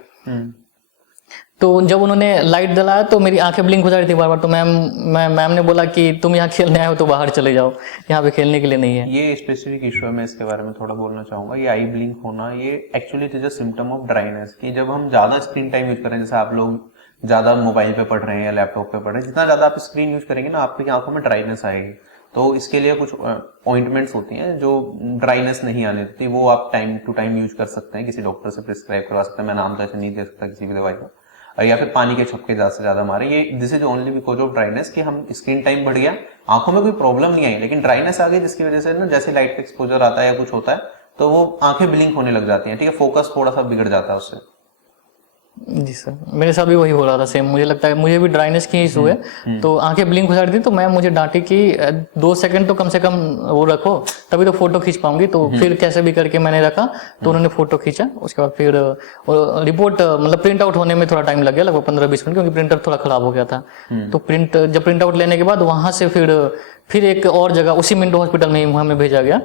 तो जब उन्होंने लाइट जलाया तो मेरी आंखें ब्लिंक हो जा रही थी बार बार। तो मैम ने बोला कि तुम यहाँ खेलने आए हो तो बाहर चले जाओ, यहाँ पे खेलने के लिए नहीं है। ये स्पेसिफिक इशू है, मैं इसके बारे में थोड़ा बोलना चाहूंगा। ये आई ब्लिंक होना, ये actually it is a symptom of dryness, कि जब हम ज्यादा स्क्रीन टाइम यूज करें, जैसे आप लोग ज्यादा मोबाइल पे पढ़ रहे हैं या लैपटॉप पे पढ़ रहे हैं, जितना ज्यादा आप स्क्रीन यूज करेंगे ना, आपकी आंखों में ड्राइनेस आएगी। तो इसके लिए कुछ ऑइंटमेंट्स होती हैं जो ड्राइनेस नहीं आने देती, वो आप टाइम टू टाइम यूज कर सकते हैं, किसी डॉक्टर से प्रिस्क्राइब करवा सकते हैं। मैं नाम तो ऐसे नहीं दे सकता किसी भी दवाई का। या फिर पानी के छपके ज़्यादा से ज़्यादा मारे, ये this is only because of dryness, कि हम स्क्रीन टाइम बढ़ गया, आंखों में कोई प्रॉब्लम नहीं आई, लेकिन ड्राइनेस आ गई जिसकी वजह से ना जैसे लाइट का एक्सपोजर आता है या कुछ होता है तो वो आंखें ब्लिंक होने लग जाती हैं, ठीक है, फोकस थोड़ा सा बिगड़ जाता है उससे। जी सर, मेरे साथ भी वही हो रहा था सेम, मुझे लगता है मुझे भी ड्राइनेस की इशू है, तो आंखें ब्लिंक हो जाती थी, तो मैम मुझे डांटी कि 2 सेकंड तो कम से कम वो रखो तभी तो फोटो खींच पाऊंगी, तो फिर कैसे भी करके मैंने रखा, तो उन्होंने फोटो खींचा, उसके बाद फिर रिपोर्ट मतलब प्रिंट आउट होने में थोड़ा टाइम लग गया, लगभग 15-20 मिनट, क्योंकि प्रिंटर थोड़ा खराब हो गया था। तो प्रिंट आउट लेने के बाद वहां से फिर एक और जगह उसी मिंटो हॉस्पिटल में हमें भेजा गया,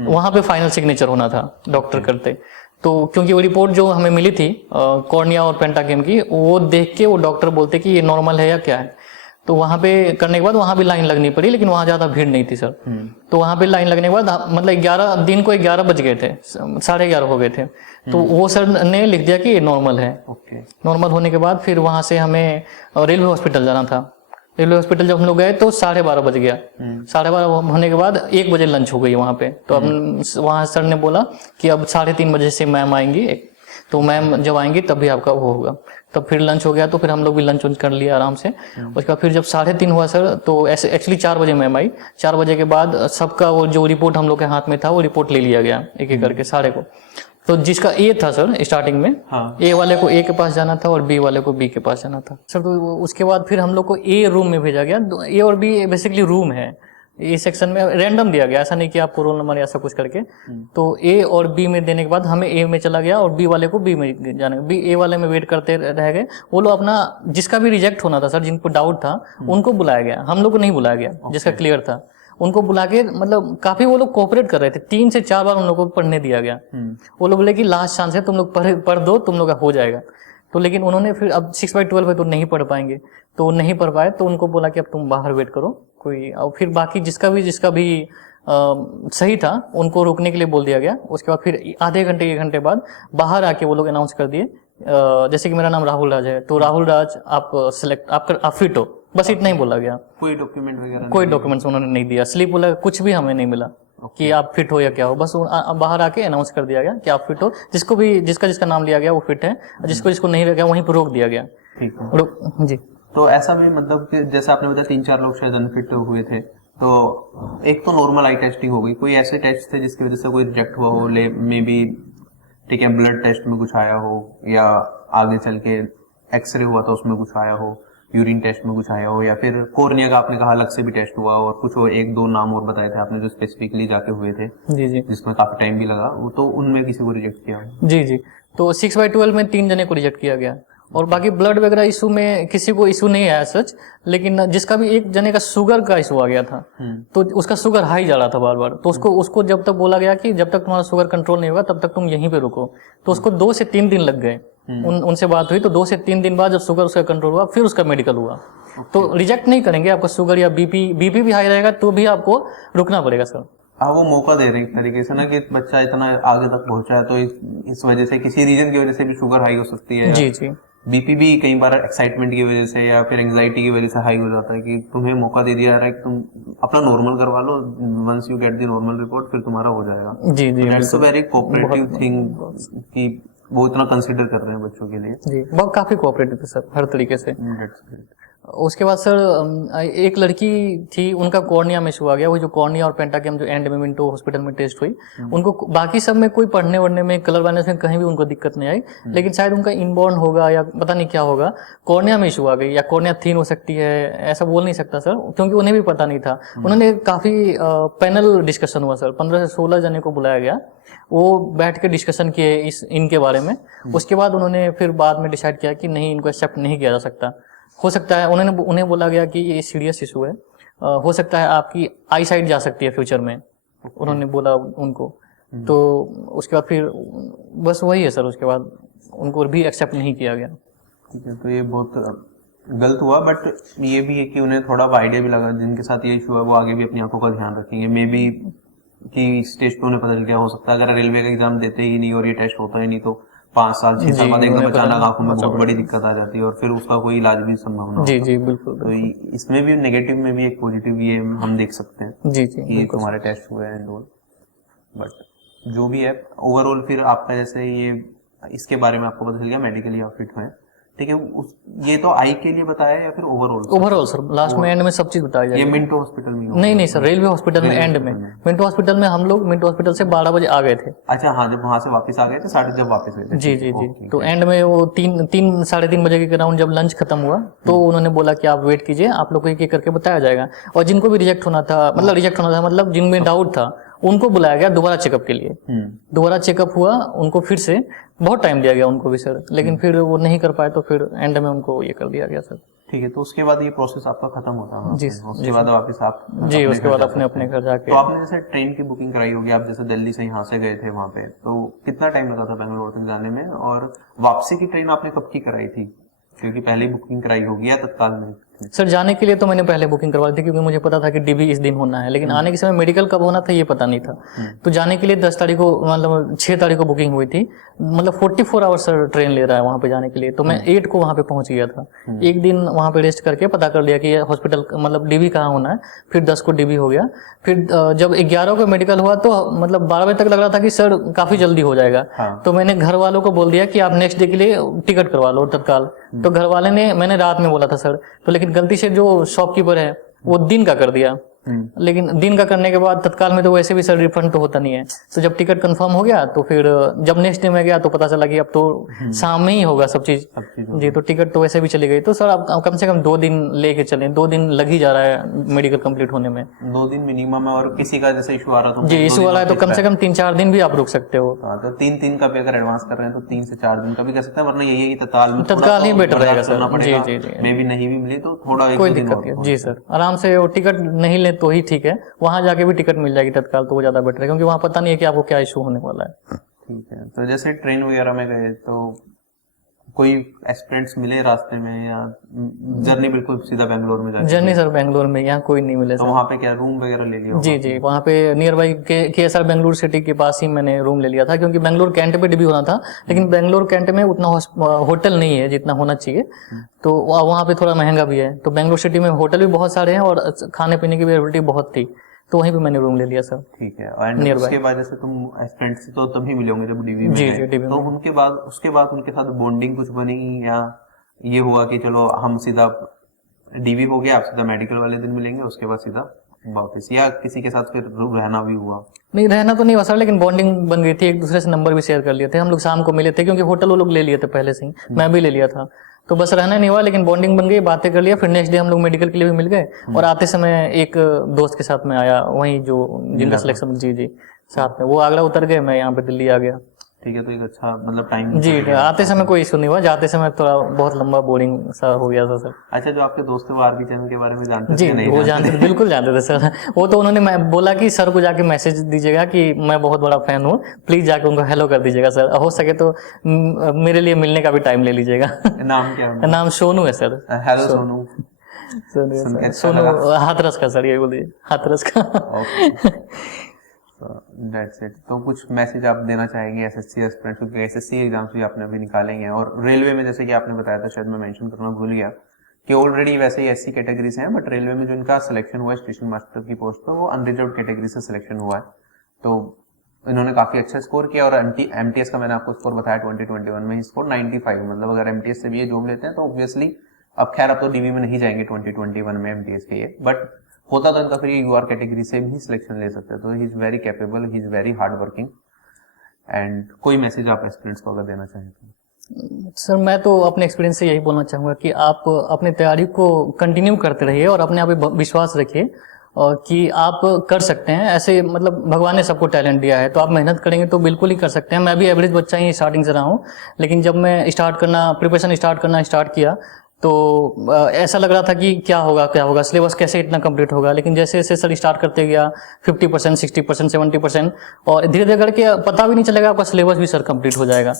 वहां पे फाइनल सिग्नेचर होना था डॉक्टर करते। तो क्योंकि वो रिपोर्ट जो हमें मिली थी कॉर्निया और पेंटागेम की, वो देख के वो डॉक्टर बोलते कि ये नॉर्मल है या क्या है, तो वहां पे करने के बाद वहां भी लाइन लगनी पड़ी, लेकिन वहां ज्यादा भीड़ नहीं थी सर। तो वहां पे लाइन लगने के बाद मतलब 11 बज गए थे, 11:30 हो गए थे, तो वो सर ने लिख दिया कि ये नॉर्मल है। नॉर्मल होने के बाद फिर वहां से हमें रेलवे हॉस्पिटल जाना था। रेलवे हॉस्पिटल जब हम लोग गए तो 12:30 बज गया। 12:30 होने के बाद 1 बजे लंच हो गई वहाँ पे, तो अब वहाँ सर ने बोला कि अब 3:30 बजे से मैम आएंगी, तो मैम जब आएंगी तब भी आपका वो होगा। तब फिर लंच हो गया, तो फिर हम लोग भी लंच कर लिया आराम से। उसके बाद फिर जब 3:30 हुआ सर, तो ऐसे एक्चुअली 4 बजे मैम आई। 4 बजे के बाद सबका वो जो रिपोर्ट हम लोग के हाथ में था वो रिपोर्ट ले लिया गया एक एक करके सारे को। तो जिसका ए था सर स्टार्टिंग में, ए वाले को ए के पास जाना था और बी वाले को बी के पास जाना था सर। तो उसके बाद फिर हम लोग को ए रूम में भेजा गया। ए और बी बेसिकली रूम है, ए सेक्शन में रैंडम दिया गया, ऐसा नहीं कि आपको रोल नंबर ऐसा कुछ करके। तो ए और बी में देने के बाद हमें ए में चला गया और बी वाले को बी में जाने, बी ए वाले में वेट करते रह गए। वो लोग अपना जिसका भी रिजेक्ट होना था सर, जिनको डाउट था उनको बुलाया गया, हम लोग को नहीं बुलाया गया जिसका क्लियर था। उनको बुला के मतलब काफी वो लोग कोऑपरेट कर रहे थे, 3 से 4 बार उन लोगों को पढ़ने दिया गया। वो लोग बोले कि लास्ट चांस है, तुम लोग पढ़ दो, तुम लोग का हो जाएगा। तो लेकिन उन्होंने फिर अब 6/12 है तो नहीं पढ़ पाएंगे, तो नहीं पढ़ पाए, तो उनको बोला कि अब तुम बाहर वेट करो कोई। और फिर बाकी जिसका भी सही था उनको रोकने के लिए बोल दिया गया। उसके बाद फिर आधे घंटे 1 घंटे बाद बाहर आके वो लोग अनाउंस कर दिए, जैसे कि मेरा नाम राहुल राज है, तो राहुल राज आप फिट हो, बस इतना ही बोला गया। कोई डॉक्यूमेंट वगैरह, कोई डॉक्यूमेंट्स उन्होंने नहीं दिया, स्लिप बोला कुछ भी हमें नहीं मिला कि आप फिट हो या क्या हो। बस बाहर आके अनाउंस कर दिया गया कि आप फिट हो, जिसका नाम लिया गया वो फिट है, जिसको नहीं लगा वहीं पर रोक दिया गया। ठीक है जी। तो ऐसा भी मतलब कि जैसे आपने बताया 3-4 लोग शायद अनफिट हुए थे, तो एक तो नॉर्मल आई टेस्टिंग हो गई, कोई ऐसे टेस्ट थे जिसकी वजह से कोई रिजेक्ट हुआ हो, मे बी ठीक है ब्लड टेस्ट में कुछ आया हो, या आगे चल के एक्सरे हुआ था उसमें कुछ आया हो, यूरिन टेस्ट में कुछ आया हो, या फिर कोर्निया का आपने कहा अलग से भी टेस्ट हुआ और कुछ और 1-2 नाम और बताए थे आपने जो स्पेसिफिकली जाके हुए थे, जी जी, जिसमें काफी टाइम भी लगा, वो तो उनमें किसी को रिजेक्ट किया? जी जी, तो 6/12 में 3 जने को रिजेक्ट किया गया, और बाकी ब्लड वगैरह इशू में किसी को इशू नहीं आया सच, लेकिन जिसका भी एक जने का शुगर का इशू आ गया था, तो उसका शुगर हाई जा रहा था बार बार, तो उसको जब तक बोला गया कि जब तक तुम्हारा शुगर कंट्रोल नहीं होगा तब तक तुम यहीं पे रुको, तो उसको 2 से 3 दिन लग गए। उनसे बात हुई तो 2 से 3 दिन बाद जब शुगर उसका कंट्रोल हुआ फिर उसका मेडिकल हुआ। तो रिजेक्ट नहीं करेंगे, आपका शुगर या बीपी भी हाई रहेगा तो भी आपको रुकना पड़ेगा सर। वो मौका दे रहे एक तरीके से ना कि बच्चा इतना आगे तक पहुंचा है, तो इस वजह से किसी रीजन की वजह से भी शुगर हाई हो सकती है। जी जी, बीपी भी कई बार एक्साइटमेंट की वजह से या फिर एंजाइटी की वजह से हाई हो जाता है, कि तुम्हें मौका दे दिया जा रहा है कि तुम अपना नॉर्मल करवा लो, once you get the normal report फिर तुम्हारा हो जाएगा। जी जी, that's a very cooperative thing कि वो इतना कंसीडर कर रहे हैं बच्चों के लिए। जी, बहुत काफी कोऑपरेटिव है सर हर तरीके से। उसके बाद सर एक लड़की थी, उनका कॉर्निया में इशू आ गया, वो जो कॉर्निया और पेंटागेम जो एंड में मिंटो हॉस्पिटल में टेस्ट हुई, उनको बाकी सब में कोई पढ़ने वढ़ने में कलर ब्लाइंडनेस में कहीं भी उनको दिक्कत नहीं आई, लेकिन शायद उनका इनबॉर्न होगा या पता नहीं क्या होगा, कॉर्निया में इशू आ गई, या कॉर्निया थीन हो सकती है, ऐसा बोल नहीं सकता सर, क्योंकि उन्हें भी पता नहीं था। उन्होंने काफी पैनल डिस्कशन हुआ सर, 15 से 16 जने को बुलाया गया, वो बैठ के डिस्कशन किए इनके बारे में। उसके बाद उन्होंने फिर बाद में डिसाइड किया कि नहीं, इनको एक्सेप्ट नहीं किया जा सकता। हो सकता है उन्हें बोला गया कि ये सीरियस इशू है, हो सकता है आपकी आई साइट जा सकती है फ्यूचर में, उन्होंने बोला उनको। तो उसके बाद फिर बस वही है सर, उसके बाद उनको भी एक्सेप्ट नहीं किया गया। ठीक है, तो ये बहुत गलत हुआ, बट ये भी है कि उन्हें थोड़ा आइडिया भी लगा, जिनके साथ ये इशू है वो आगे भी अपनी आंखों का ध्यान रखेंगे। मे बी कि स्टेज पे उन्हें पता चल गया, हो सकता है अगर रेलवे का एग्जाम देते ही नहीं और ये टेस्ट होता ही नहीं तो 5 साल 6 साल बाद एकदम अचानक आंखों में बहुत बड़ी दिक्कत आ जाती है और फिर उसका कोई इलाज भी संभव ना हो। जी जी, बिल्कुल। तो इसमें भी नेगेटिव में भी एक पॉजिटिव ये हम देख सकते हैं जी जी, कि तुम्हारे टेस्ट हुए हैं एंड ऑल, बट जो भी है ओवरऑल फिर आपका जैसे ये इसके बारे में आपको पता चल गया मेडिकली आप फिट हुए, ठीक है। ये तो आई के लिए बताया या फिर ओवरऑल? ओवरऑल सर, लास्ट में एंड में सब चीज बताई ये जाएगी। मिंटो हॉस्पिटल में नहीं नहीं सर, रेलवे हॉस्पिटल में एंड में। मिंटो हॉस्पिटल में हम लोग मिंटो हॉस्पिटल से 12 बजे आ गए थे। अच्छा हाँ, जब वहां से वापस आ गए थे 12:30 जब वापस गए थे। जी जी जी। तो एंड में वो 3 साढ़े 3 बजे के अराउंड जब लंच खत्म हुआ तो उन्होंने बोला कि आप वेट कीजिए, आप लोग को एक एक करके बताया जाएगा। और जिनको भी रिजेक्ट होना था मतलब जिनमें डाउट था उनको बुलाया गया दोबारा चेकअप के लिए। दोबारा चेकअप हुआ, उनको फिर से बहुत टाइम दिया गया उनको भी सर, लेकिन फिर वो नहीं कर पाए तो फिर एंड में उनको ये कर दिया गया सर। ठीक है, तो उसके बाद ये प्रोसेस आपका खत्म होता है? जी उसके बाद वापस आप जी, उसके बाद अपने घर जाके। तो आपने जैसे ट्रेन की बुकिंग कराई होगी, आप जैसे दिल्ली से यहाँ से गए थे वहां पे, तो कितना टाइम लगा था बेंगलोर तक जाने में? और वापसी की ट्रेन आपने कब की कराई थी? क्योंकि पहले बुकिंग कराई होगी या तत्काल में? सर जाने के लिए तो मैंने पहले बुकिंग करवा दी थी क्योंकि मुझे पता था कि डीबी इस दिन होना है, लेकिन आने के समय मेडिकल कब होना था ये पता नहीं था। तो जाने के लिए 10 तारीख को मतलब 6 तारीख को बुकिंग हुई थी, मतलब 44 आवर्स सर ट्रेन ले रहा है वहाँ पे जाने के लिए। तो मैं 8 को वहाँ पे पहुंच गया था। एक दिन वहाँ पे रेस्ट करके पता कर लिया कि हॉस्पिटल मतलब डीबी कहाँ होना है, फिर 10 को डीबी हो गया। फिर जब 11 को मेडिकल हुआ तो मतलब 12 बजे तक लग रहा था कि सर काफी जल्दी हो जाएगा। तो मैंने घर वालों को बोल दिया कि आप नेक्स्ट डे के लिए टिकट करवा लो तत्काल। तो घर वाले ने, मैंने रात में बोला था सर, तो लेकिन गलती से जो शॉपकीपर है वो दिन का कर दिया। लेकिन दिन का करने के बाद तत्काल में तो वैसे भी सर रिफंड तो होता नहीं है। तो जब टिकट कंफर्म हो गया तो फिर जब नेक्स्ट डे में गया तो पता चला कि अब तो शाम में ही होगा सब चीज। जी, तो टिकट तो वैसे भी चली गई। तो सर आप कम से कम 2 दिन लेके चलें, 2 दिन लग ही जा रहा है मेडिकल कंप्लीट होने में। 2 दिन मिनिमम है। और किसी का जैसे इशू आ रहा था जी, इशू वाला है तो कम से कम 3-4 दिन भी आप रुक सकते हो। तो 3 का भी अगर एडवांस कर रहे हैं तो 3 से 4 दिन का भी कर सकते हैं, वरना यही है कि तत्काल ही बेटर रहेगा सर। जी जी जी, मे भी नहीं भी मिले तो थोड़ा कोई दिक्कत नहीं। जी सर, आराम से वो टिकट नहीं ले तो ही ठीक है, वहां जाके भी टिकट मिल जाएगी तत्काल तो वो ज्यादा बेटर है, क्योंकि वहां पता नहीं है कि आपको क्या इशू होने वाला है। ठीक है। तो जैसे ट्रेन वगैरह में गए तो कोई एस्पिरेंट्स मिले रास्ते में, या जर्नी बिल्कुल सीधा बेंगलोर में जाके? जर्नी सर बेंगलोर में, यहाँ कोई नहीं मिले तो सर। वहाँ पे क्या रूम वगैरह ले लिया? जी जी, वहाँ पे near by KSR Bengaluru city के पास ही मैंने रूम ले लिया था, क्योंकि बेंगलोर कैंट पे डीबी होना था, लेकिन बेंगलोर कैंट में उतना होटल नहीं है जितना होना चाहिए। तो वहाँ पे थोड़ा महंगा भी है। तो बेंगलोर सिटी में होटल भी बहुत सारे हैं और खाने पीने की भी अवेलेबिलिटी बहुत थी, तो वहीं पे मैंने रूम ले लिया सर। ठीक है। और उसके बाद जैसे तुम फ्रेंड्स से तो तभी मिले होंगे जब डीवी में जी गए। जी, डीवी तो उसके बाद उनके साथ बॉन्डिंग कुछ बनी, या ये हुआ कि चलो हम सीधा डीवी हो गया, आप सीधा मेडिकल वाले दिन मिलेंगे, उसके बाद सीधा वापस, या किसी के साथ फिर रहना भी हुआ? नहीं, रहना तो नहीं हुआ सर, लेकिन बॉन्डिंग बन गई थी। एक दूसरे से नंबर भी शेयर कर लिए थे हम लोग, शाम को मिले थे क्योंकि होटल वो लोग ले लिए थे पहले से ही, मैं भी ले लिया था। तो बस रहना नहीं हुआ, लेकिन बॉन्डिंग बन गई, बातें कर लिया। फिर नेक्स्ट डे हम लोग मेडिकल के लिए भी मिल गए, और आते समय एक दोस्त के साथ में आया, वहीं जो जिनका सिलेक्शन, जी जी साथ में, वो आगरा उतर गए, मैं यहाँ पे दिल्ली आ गया। ठीक है। तो एक अच्छा मतलब टाइम। जी, आते समय कोई इशू नहीं हुआ, जाते समय थोड़ा बहुत लंबा बोरिंग सा हो गया था सर। अच्छा, जो आपके दोस्त वो आरबी चैनल के बारे में जानते थे? जी, नहीं वो जानते थे, बिल्कुल जानते थे सर। वो तो उन्होंने मैं बोला कि सर को जाके मैसेज दीजिएगा कि मैं बहुत बड़ा फैन हूँ, प्लीज जाके उनको हेलो कर दीजिएगा सर, हो सके तो मेरे लिए मिलने का भी टाइम ले लीजिएगा। नाम क्या है? नाम सोनू है सर। हेलो सोनू। सोनू हाथरस का सर, ये बोलिए हाथरस का। That's it. तो कुछ मैसेज आप देना चाहेंगे एसएससी एस्पिरेंट्स, क्योंकि एसएससी एग्जाम्स भी आपने अभी निकालेंगे, और रेलवे में जैसे कि आपने बताया था, शायद मैं मेंशन करना भूल गया, कि ऑलरेडी वैसे ही एससी कैटेगरी से हैं, बट रेलवे में जो इनका सिलेक्शन हुआ है स्टेशन मास्टर की पोस्ट पर, वो अनरिजर्व कैटेगरी से सिलेक्शन हुआ है। तो इन्होंने काफी अच्छा स्कोर किया, और एमटीएस का मैंने आपको स्कोर बताया 2021 में स्कोर 95, मतलब अगर एमटीएस से भी ये जॉब लेते हैं तो ऑब्वियसली, अब खैर अब तो डीवी में नहीं जाएंगे 2021 में एमटीएस के ये, बट होता तो इनका फिर ये यूआर कैटेगरी से भी सिलेक्शन ले सकते हैं। तो he is very capable, he is very hard working. And कोई मैसेज आप एस्पिरेंट्स को अगर देना चाहें तो? सर मैं तो अपने एक्सपीरियंस से यही बोलना चाहूँगा कि आप अपनी तैयारी को कंटिन्यू करते रहिए, और अपने आप पे विश्वास रखिए कि आप कर सकते हैं। ऐसे मतलब भगवान ने सबको टैलेंट दिया है, तो आप मेहनत करेंगे तो बिल्कुल ही कर सकते हैं। मैं भी एवरेज बच्चा ही स्टार्टिंग से रहा हूँ, लेकिन जब मैं प्रिपरेशन स्टार्ट किया तो ऐसा लग रहा था कि क्या होगा, सिलेबस कैसे इतना कंप्लीट होगा। लेकिन जैसे जैसे सर स्टार्ट करते गया 50%, 60%, 70%, और धीरे धीरे करके पता भी नहीं चलेगा आपका सिलेबस भी सर कंप्लीट हो जाएगा।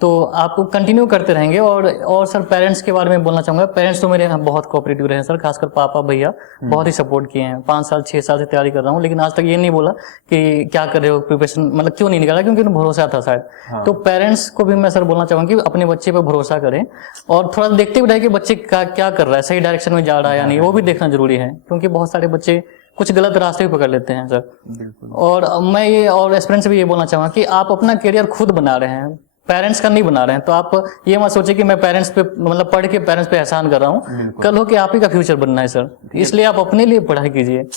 तो आप कंटिन्यू करते रहेंगे। और सर पेरेंट्स के बारे में बोलना चाहूँगा, पेरेंट्स तो मेरे यहाँ बहुत कोऑपरेटिव रहे हैं सर, खासकर पापा भैया बहुत ही सपोर्ट किए हैं। 5 साल 6 साल से तैयारी कर रहा हूँ, लेकिन आज तक ये नहीं बोला कि क्या कर रहे हो प्रिपरेशन, मतलब क्यों नहीं निकाला, क्योंकि उन्हें भरोसा था शायद। तो पेरेंट्स को भी मैं सर बोलना चाहूँगा कि अपने बच्चे पर भरोसा करें, और थोड़ा देखते भी रहे कि बच्चे क्या कर रहा है, सही डायरेक्शन में जा रहा है या नहीं, वो भी देखना जरूरी है, क्योंकि बहुत सारे बच्चे कुछ गलत रास्ते भी पकड़ लेते हैं सर। और मैं ये और एस्पिरेंट्स से भी ये बोलना चाहूँगा कि आप अपना करियर खुद बना रहे हैं, पेरेंट्स का नहीं बना रहे हैं। तो आप ये मत सोचिए कि मैं पेरेंट्स पे मतलब पढ़ के पेरेंट्स पे एहसान कर रहा हूँ, कल हो के आप ही का फ्यूचर बनना है सर, इसलिए आप अपने लिए पढ़ाई कीजिए।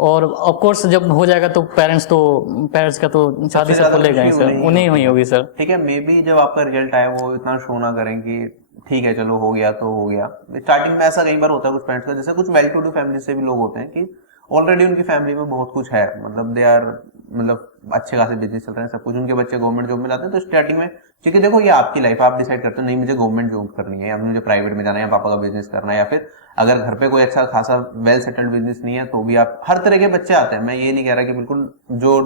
और ऑफ कोर्स जब हो जाएगा तो पेरेंट्स का तो शादी सब लेगा ही सर, उन्हीं हुई होगी सर। ठीक है, मे बी जब आपका रिजल्ट आए वो इतना शो ना करें कि ठीक है चलो हो गया तो हो गया। स्टार्टिंग में ऐसा कई बार होता है कुछ पेरेंट्स का, जैसे कुछ वेल टू डू फैमिली से भी लोग होते हैं कि ऑलरेडी उनकी फैमिली में बहुत कुछ है, मतलब दे आर मतलब अच्छे खासे बिजनेस चल रहे हैं, सब कुछ, उनके बच्चे गवर्नमेंट जॉब में जाते हैं। तो स्टार्टिंग में क्योंकि देखो ये आपकी लाइफ, आप डिसाइड करते हो नहीं मुझे गवर्नमेंट जॉब करनी है या मुझे प्राइवेट में जाना है या पापा का बिजनेस करना है, या फिर अगर घर पे कोई अच्छा खासा वेल सेटल्ड बिजनेस नहीं है तो भी आप, हर तरह के बच्चे आते हैं। मैं ये नहीं कह रहा कि बिल्कुल जो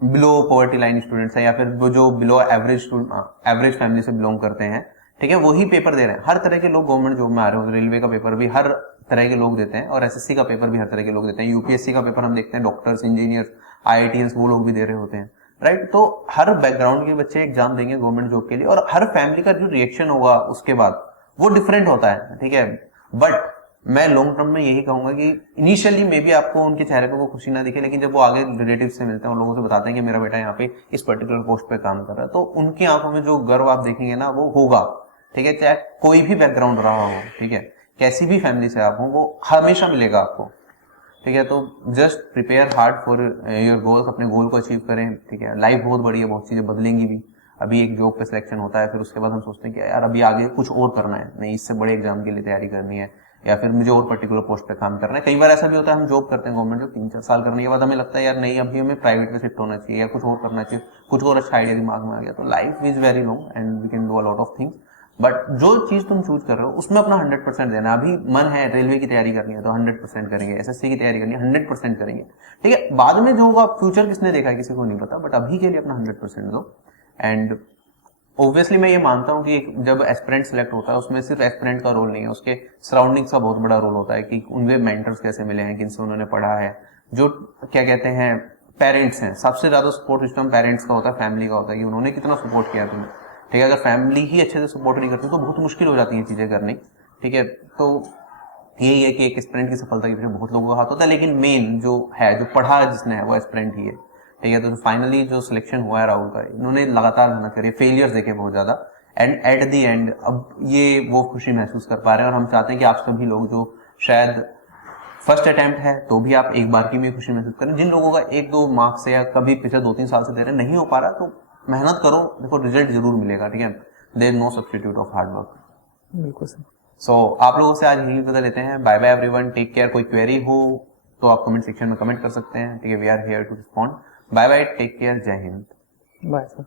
बिलो पॉवर्टी लाइन स्टूडेंट्स हैं या फिर जो बिलो एवरेज फैमिली से बिलोंग करते हैं, ठीक है, वही पेपर दे रहे हैं। हर तरह के लोग गवर्नमेंट जॉब में आ रहे हो, रेलवे का पेपर भी हर तरह के लोग देते हैं और एसएससी का पेपर भी हर तरह के लोग देते हैं, यूपीएससी का पेपर हम देखते हैं, डॉक्टर्स, इंजीनियर, आईआईटीएंस वो लोग भी दे रहे होते हैं, राइट। तो हर बैकग्राउंड के बच्चे एग्जाम देंगे गवर्नमेंट जॉब के लिए और हर फैमिली का जो रिएक्शन होगा उसके बाद वो डिफरेंट होता है, ठीक है। बट मैं लॉन्ग टर्म में यही कहूंगा कि इनिशियली मे बी आपको उनके चेहरे पे वो खुशी ना दिखे, लेकिन जब वो आगे रिलेटिव से मिलते हैं और लोगों से बताते हैं कि मेरा बेटा यहाँ पे इस पर्टिकुलर पोस्ट पे काम कर रहा है, तो उनकी आंखों में जो गर्व आप देखेंगे ना वो होगा, ठीक है। चाहे कोई भी बैकग्राउंड रहा हो, ठीक है, कैसी भी फैमिली से आप हो, वो हमेशा मिलेगा आपको, ठीक है। तो just prepare hard for your goals, अपने गोल को अचीव करें, ठीक है। लाइफ बहुत बड़ी है, बहुत चीजें बदलेंगी भी। अभी एक जॉब पे सिलेक्शन होता है, फिर उसके बाद हम सोचते हैं कि यार अभी आगे कुछ और करना है, नहीं इससे बड़े एग्जाम के लिए तैयारी करनी है या फिर मुझे और पर्टिकुलर पोस्ट पे काम करना है। कई बार ऐसा भी होता है हम जॉब करते हैं गवर्नमेंट जॉब 3-4 साल करने के बाद हमें लगता है यार नहीं अभी हमें प्राइवेट में शिफ्ट होना चाहिए या कुछ और करना चाहिए, कुछ और अच्छा आइडिया दिमाग में आ गया। तो life is very long and we can do a lot of things, but जो चीज तुम चूज कर रहे हो उसमें अपना 100% देना। अभी मन है रेलवे की तैयारी करनी है तो 100% करेंगे, एसएससी की तैयारी करनी है 100% करेंगे, ठीक है। बाद में जो होगा फ्यूचर किसने देखा है किसी को नहीं पता, बट अभी के लिए अपना 100% दो। एंड ऑब्वियसली मैं ये मानता हूँ कि जब एस्पिरेंट सिलेक्ट होता है उसमें सिर्फ एस्पिरेंट का रोल नहीं है, उसके सराउंडिंग्स का बहुत बड़ा रोल होता है कि उनके मेंटर्स कैसे मिले हैं, किनसे उन्होंने पढ़ा है, जो क्या कहते हैं पेरेंट्स हैं। सबसे ज्यादा सपोर्ट सिस्टम पेरेंट्स का होता है, फैमिली का होता है कि उन्होंने कितना सपोर्ट किया तुम्हें, ठीक है। अगर फैमिली ही अच्छे से सपोर्ट नहीं करती तो बहुत मुश्किल हो जाती है चीजें करनी, ठीक है। तो यही है कि एक एस्पिरेंट की सफलता के पीछे बहुत लोगों का हाथ होता है, लेकिन मेन जो है, जो पढ़ा जिसने है वो एस्पिरेंट ही है, ठीक है। तो फाइनली जो सिलेक्शन हुआ है राहुल का, इन्होंने लगातार मेहनत करी, फेलियर्स देखे बहुत ज्यादा, एंड एट द एंड अब ये वो खुशी महसूस कर पा रहे हैं। और हम चाहते हैं कि आप सभी लोग जो शायद फर्स्ट अटेम्प्ट है तो भी आप एक बार की में खुशी महसूस करें। जिन लोगों का 1-2 मार्क्स से या कभी पिछले 2-3 साल से दे रहे नहीं हो पा रहा, तो मेहनत करो, देखो रिजल्ट जरूर मिलेगा, ठीक है। There is no substitute of hard work. बिल्कुल सर। सो आप लोगों से आज यही पता लेते हैं। Bye bye everyone, take care. कोई क्वेरी हो तो आप कमेंट सेक्शन में कमेंट कर सकते हैं, ठीक है। We are here to respond. Bye bye, take care, जय हिंद। Bye sir.